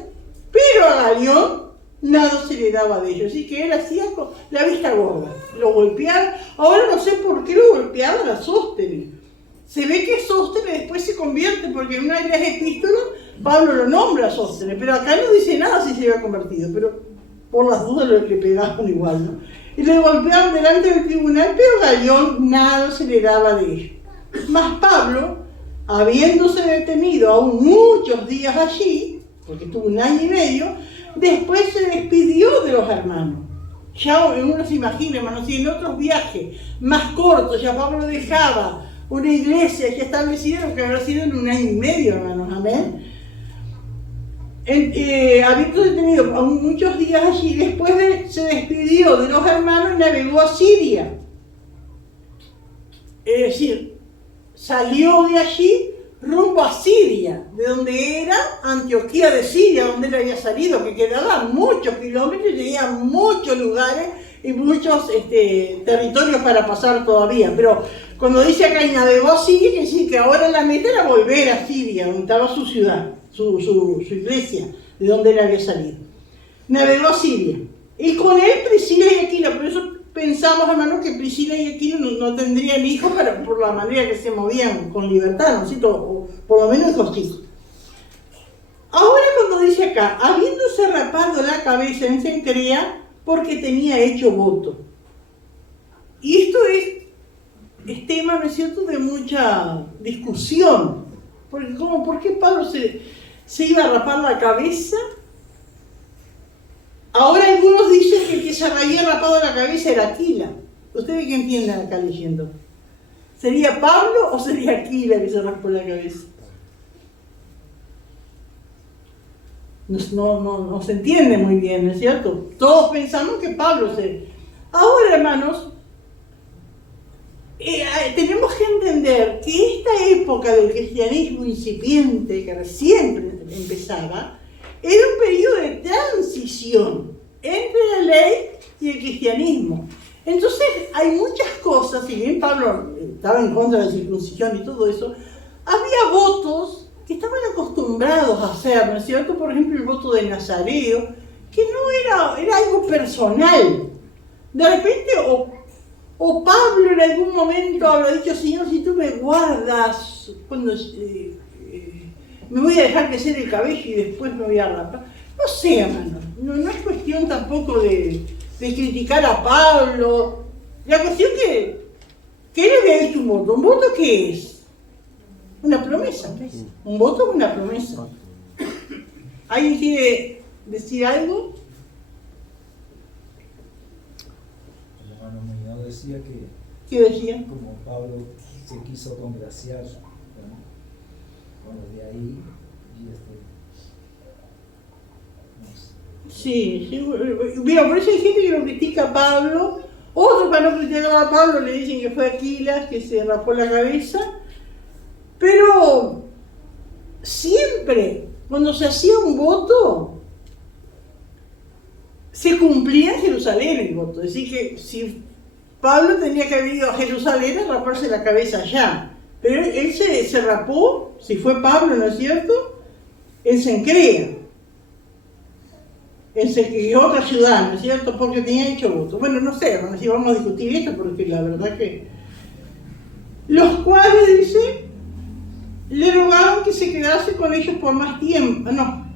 pero a Galión nada se le daba de ello. Así que él hacía la vista gorda. Lo golpeaban. Ahora no sé por qué lo golpeaban a Sóstenes. Se ve que Sóstenes después se convierte, porque en una de las epístolas Pablo lo nombra a Sóstenes, pero acá no dice nada si se había convertido, pero por las dudas le pegaban igual, ¿no? Y le golpeaban delante del tribunal, pero Galión nada se le daba de ello. Mas Pablo, habiéndose detenido aún muchos días allí, porque estuvo 1 año y medio, después se despidió de los hermanos. Ya uno se imagina, hermanos, si en otros viajes más cortos ya Pablo dejaba una iglesia ya establecida, lo que habrá sido en 1 año y medio, hermanos, amén. Habiendo detenido aún muchos días allí, después se despidió de los hermanos y navegó a Siria. Es decir, salió de allí rumbo a Siria, de donde era Antioquía de Siria, donde él había salido, que quedaba muchos kilómetros y tenía muchos lugares y muchos territorios para pasar todavía. Pero cuando dice acá y navegó a Siria, quiere decir que ahora la meta era volver a Siria, donde estaba su ciudad, su iglesia, de donde él había salido. Navegó a Siria. Y con él Priscila y Aquila, por eso pensamos, hermanos, que Priscila y Aquila no tendrían hijos por la manera que se movían con libertad, ¿no es cierto? O por lo menos hijos chicos. Ahora cuando dice acá, habiéndose rapado la cabeza en Cencrea, porque tenía hecho voto. Y esto es tema, ¿no es cierto?, de mucha discusión. Porque ¿por qué Pablo se iba a rapar la cabeza? Ahora algunos dicen que el que se había rapado la cabeza era Aquila. ¿Ustedes qué entienden acá leyendo? ¿Sería Pablo o sería Aquila que se rapó la cabeza? No se entiende muy bien, ¿no es cierto? Todos pensamos que Pablo se... Ahora, hermanos, tenemos que entender que esta época del cristianismo incipiente, que recién empezaba, era un periodo de transición entre la ley y el cristianismo. Entonces, hay muchas cosas, si bien Pablo estaba en contra de la circuncisión y todo eso, había votos que estaban acostumbrados a hacer, ¿no es cierto? Por ejemplo, el voto de Nazareo, que no era algo personal. De repente, o Pablo en algún momento habrá dicho, Señor, si tú me guardas, cuando me voy a dejar crecer el cabello y después me voy a rapar. No sé, hermano, no es cuestión tampoco de criticar a Pablo. La cuestión que él había hecho un voto. ¿Un voto qué es? Una promesa. Un voto es una promesa. ¿Alguien quiere decir algo? El hermano Muñoz decía que, ¿Qué decía? como Pablo se quiso congraciar, ¿no? Bueno, de ahí y no sé. Sí. Mira, por eso hay gente que lo critica a Pablo, otros van a criticar a Pablo, le dicen que fue Aquilas que se rapó la cabeza, pero siempre, cuando se hacía un voto, se cumplía en Jerusalén el voto. Es decir, que si Pablo tenía que haber ido a Jerusalén a raparse la cabeza allá, pero él se rapó, si fue Pablo, ¿no es cierto?, en Cencrea, en otra ciudad, ¿no es cierto?, porque tenía hecho voto. Bueno, no sé, hermano, si vamos a discutir esto, porque la verdad que... Los cuales, dice, le rogaron que se quedase con ellos por más tiempo. No,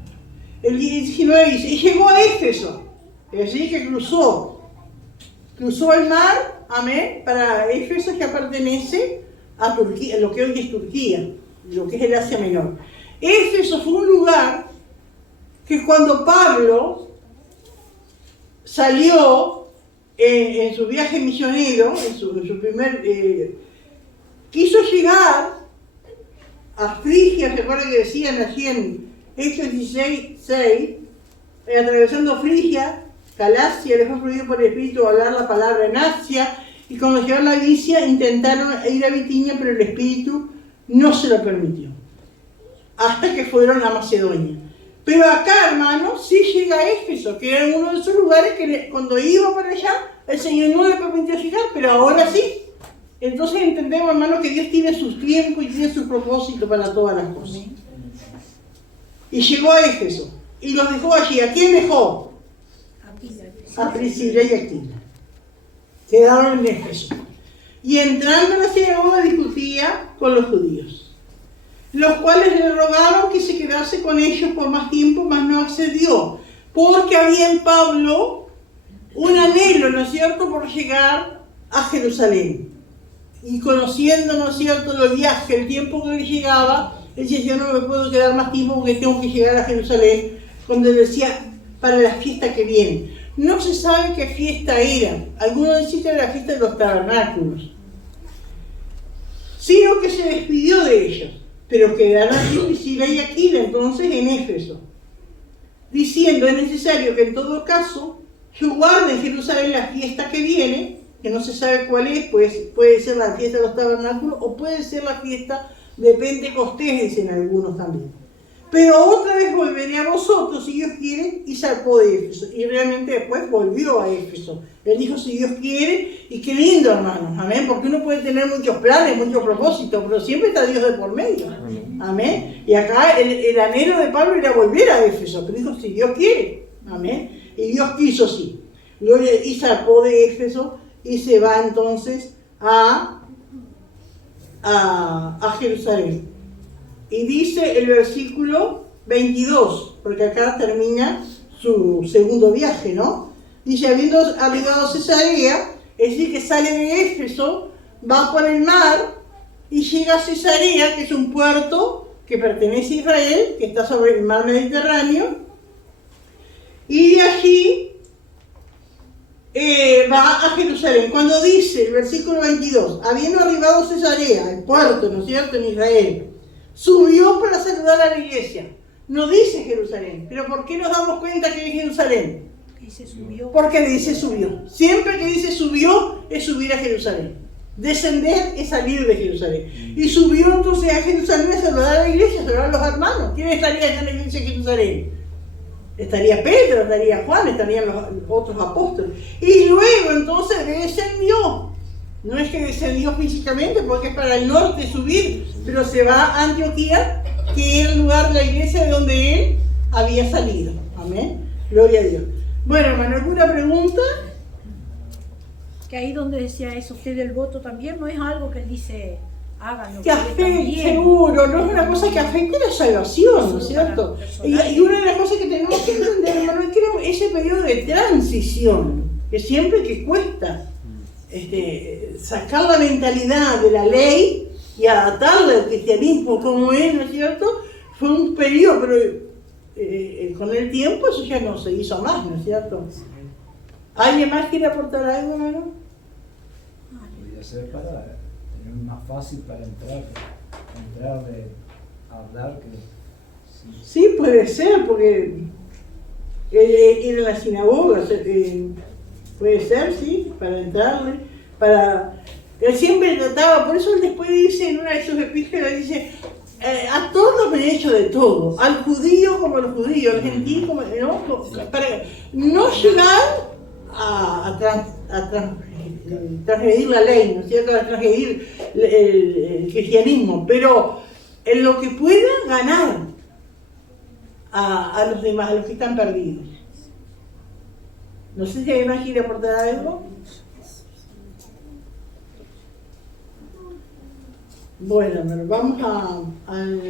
el 19 dice, y llegó a Éfeso, es decir, que cruzó el mar, amén, para Éfeso, que pertenece a Turquía, lo que hoy es Turquía, lo que es el Asia Menor. Éfeso fue un lugar que cuando Pablo salió en su viaje misionero, en su primer, quiso llegar a Frigia, ¿se acuerdan que decían allí en Hechos 16:6, atravesando Frigia, Galacia, les fue prohibido por el Espíritu hablar la palabra en Asia, y cuando llegaron a Licia intentaron ir a Bitinia, pero el Espíritu no se lo permitió, hasta que fueron a Macedonia. Pero acá, hermanos, sí llega a Éfeso, que era uno de esos lugares que cuando iba para allá, el Señor no le permitió llegar, pero ahora sí. Entonces entendemos, hermanos, que Dios tiene sus tiempos y tiene sus propósitos para todas las cosas. Y llegó a Éfeso, y los dejó allí. ¿A quién dejó? A Priscila y Aquila. Quedaron en Éfeso. Y entrando en la sinagoga discutía con los judíos, los cuales le rogaron que se quedase con ellos por más tiempo, mas no accedió, porque había en Pablo un anhelo, ¿no es cierto?, por llegar a Jerusalén. Y conociendo, ¿no es cierto?, los viajes, el tiempo que le llegaba, él decía, yo no me puedo quedar más tiempo porque tengo que llegar a Jerusalén, cuando decía, para la fiesta que viene. No se sabe qué fiesta era. Algunos dicen que era la fiesta de los tabernáculos, sino que se despidió de ellos, pero quedaron aquí Priscila y Aquila, entonces en Éfeso, diciendo, es necesario que en todo caso yo guarde en Jerusalén la fiesta que viene, que no se sabe cuál es, pues puede ser la fiesta de los tabernáculos o puede ser la fiesta de Pentecostés, dicen algunos también. Pero otra vez volveré a vosotros, si Dios quiere, y zarpó de Éfeso. Y realmente después volvió a Éfeso. Él dijo, si Dios quiere, y qué lindo, hermanos, amén, porque uno puede tener muchos planes, muchos propósitos, pero siempre está Dios de por medio, amén. Y acá el anhelo de Pablo era volver a Éfeso, pero dijo, si Dios quiere, amén. Y Dios quiso, sí. Y zarpó de Éfeso, y se va entonces a Jerusalén. Y dice el versículo 22, porque acá termina su segundo viaje, ¿no? Dice, habiendo arribado a Cesarea, es decir, que sale de Éfeso, va por el mar y llega a Cesarea, que es un puerto que pertenece a Israel, que está sobre el mar Mediterráneo, y de allí va a Jerusalén. Cuando dice el versículo 22, habiendo arribado a Cesarea, el puerto, ¿no es cierto?, en Israel, subió para saludar a la iglesia. No dice Jerusalén, pero ¿por qué nos damos cuenta que es Jerusalén? Dice subió. Porque dice subió. Siempre que dice subió es subir a Jerusalén. Descender es salir de Jerusalén. Y subió entonces a Jerusalén a saludar a la iglesia, a saludar a los hermanos. ¿Quién estaría allá en la iglesia de Jerusalén? Estaría Pedro, estaría Juan, estarían los otros apóstoles. Y luego entonces descendió. No es que descendió físicamente porque es para el norte subir, pero se va a Antioquía, que era el lugar de la iglesia de donde él había salido. Amén. Gloria a Dios. Bueno, hermano, ¿alguna pregunta? Que ahí donde decía eso usted del voto también, no es algo que él dice, háganlo. Que afecte, seguro, no es una cosa que afecte la salvación, ¿no es cierto? Y una de las cosas que tenemos que entender, hermano, es que ese periodo de transición, que siempre que cuesta, sacar la mentalidad de la ley y adaptarla al cristianismo como es, ¿no es cierto? Fue un periodo, pero con el tiempo eso ya no se hizo más, ¿no es cierto? ¿Alguien más quiere aportar algo, hermano? Podría ser para tener más fácil para entrar a hablar que... Sí, puede ser, porque ir a la sinagoga, Puede ser, sí, para entrarle, para... Él siempre trataba, por eso él después dice en una de sus epístolas, dice, a todos me he hecho de todo, al judío como al judío, al gentil como... ¿no? Para no llegar a transgredir la ley, ¿no es cierto? A transgredir el cristianismo, pero en lo que pueda ganar a los demás, a los que están perdidos. No sé si alguien más quiere aportar algo. Bueno, vamos al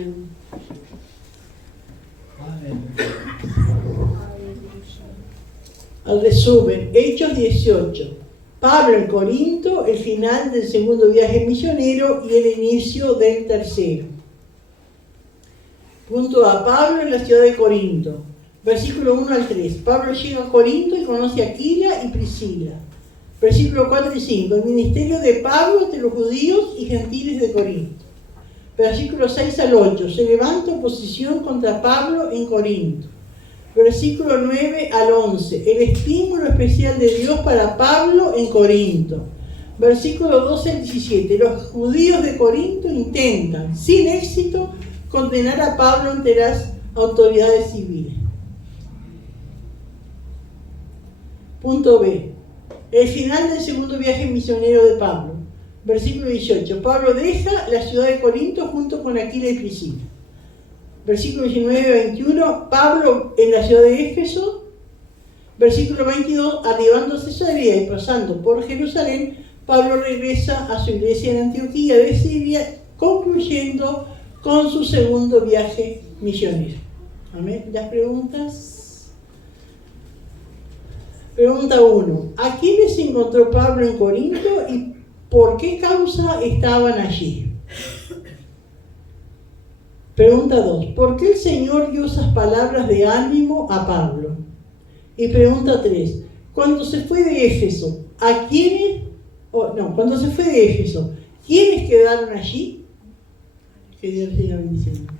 resumen. Hechos 18. Pablo en Corinto, el final del segundo viaje misionero y el inicio del tercero. Punto A. Pablo en la ciudad de Corinto. Versículo 1 al 3. Pablo llega a Corinto y conoce a Aquila y Priscila. Versículo 4 y 5. El ministerio de Pablo entre los judíos y gentiles de Corinto. Versículo 6 al 8. Se levanta oposición contra Pablo en Corinto. Versículo 9 al 11. El estímulo especial de Dios para Pablo en Corinto. Versículo 12 al 17. Los judíos de Corinto intentan, sin éxito, condenar a Pablo ante las autoridades civiles. Punto B. El final del segundo viaje misionero de Pablo. Versículo 18. Pablo deja la ciudad de Corinto junto con Aquila y Priscila. Versículo 19-21. Pablo en la ciudad de Éfeso. Versículo 22. Arribando a Cesarea y pasando por Jerusalén, Pablo regresa a su iglesia en Antioquía de Siria, concluyendo con su segundo viaje misionero. Amén. ¿Las preguntas? Pregunta 1. ¿A quiénes se encontró Pablo en Corinto y por qué causa estaban allí? Pregunta 2. ¿Por qué el Señor dio esas palabras de ánimo a Pablo? Y pregunta 3. Cuando se fue de Éfeso, cuando se fue de Éfeso, ¿quiénes quedaron allí? Que Dios siga bendiciendo.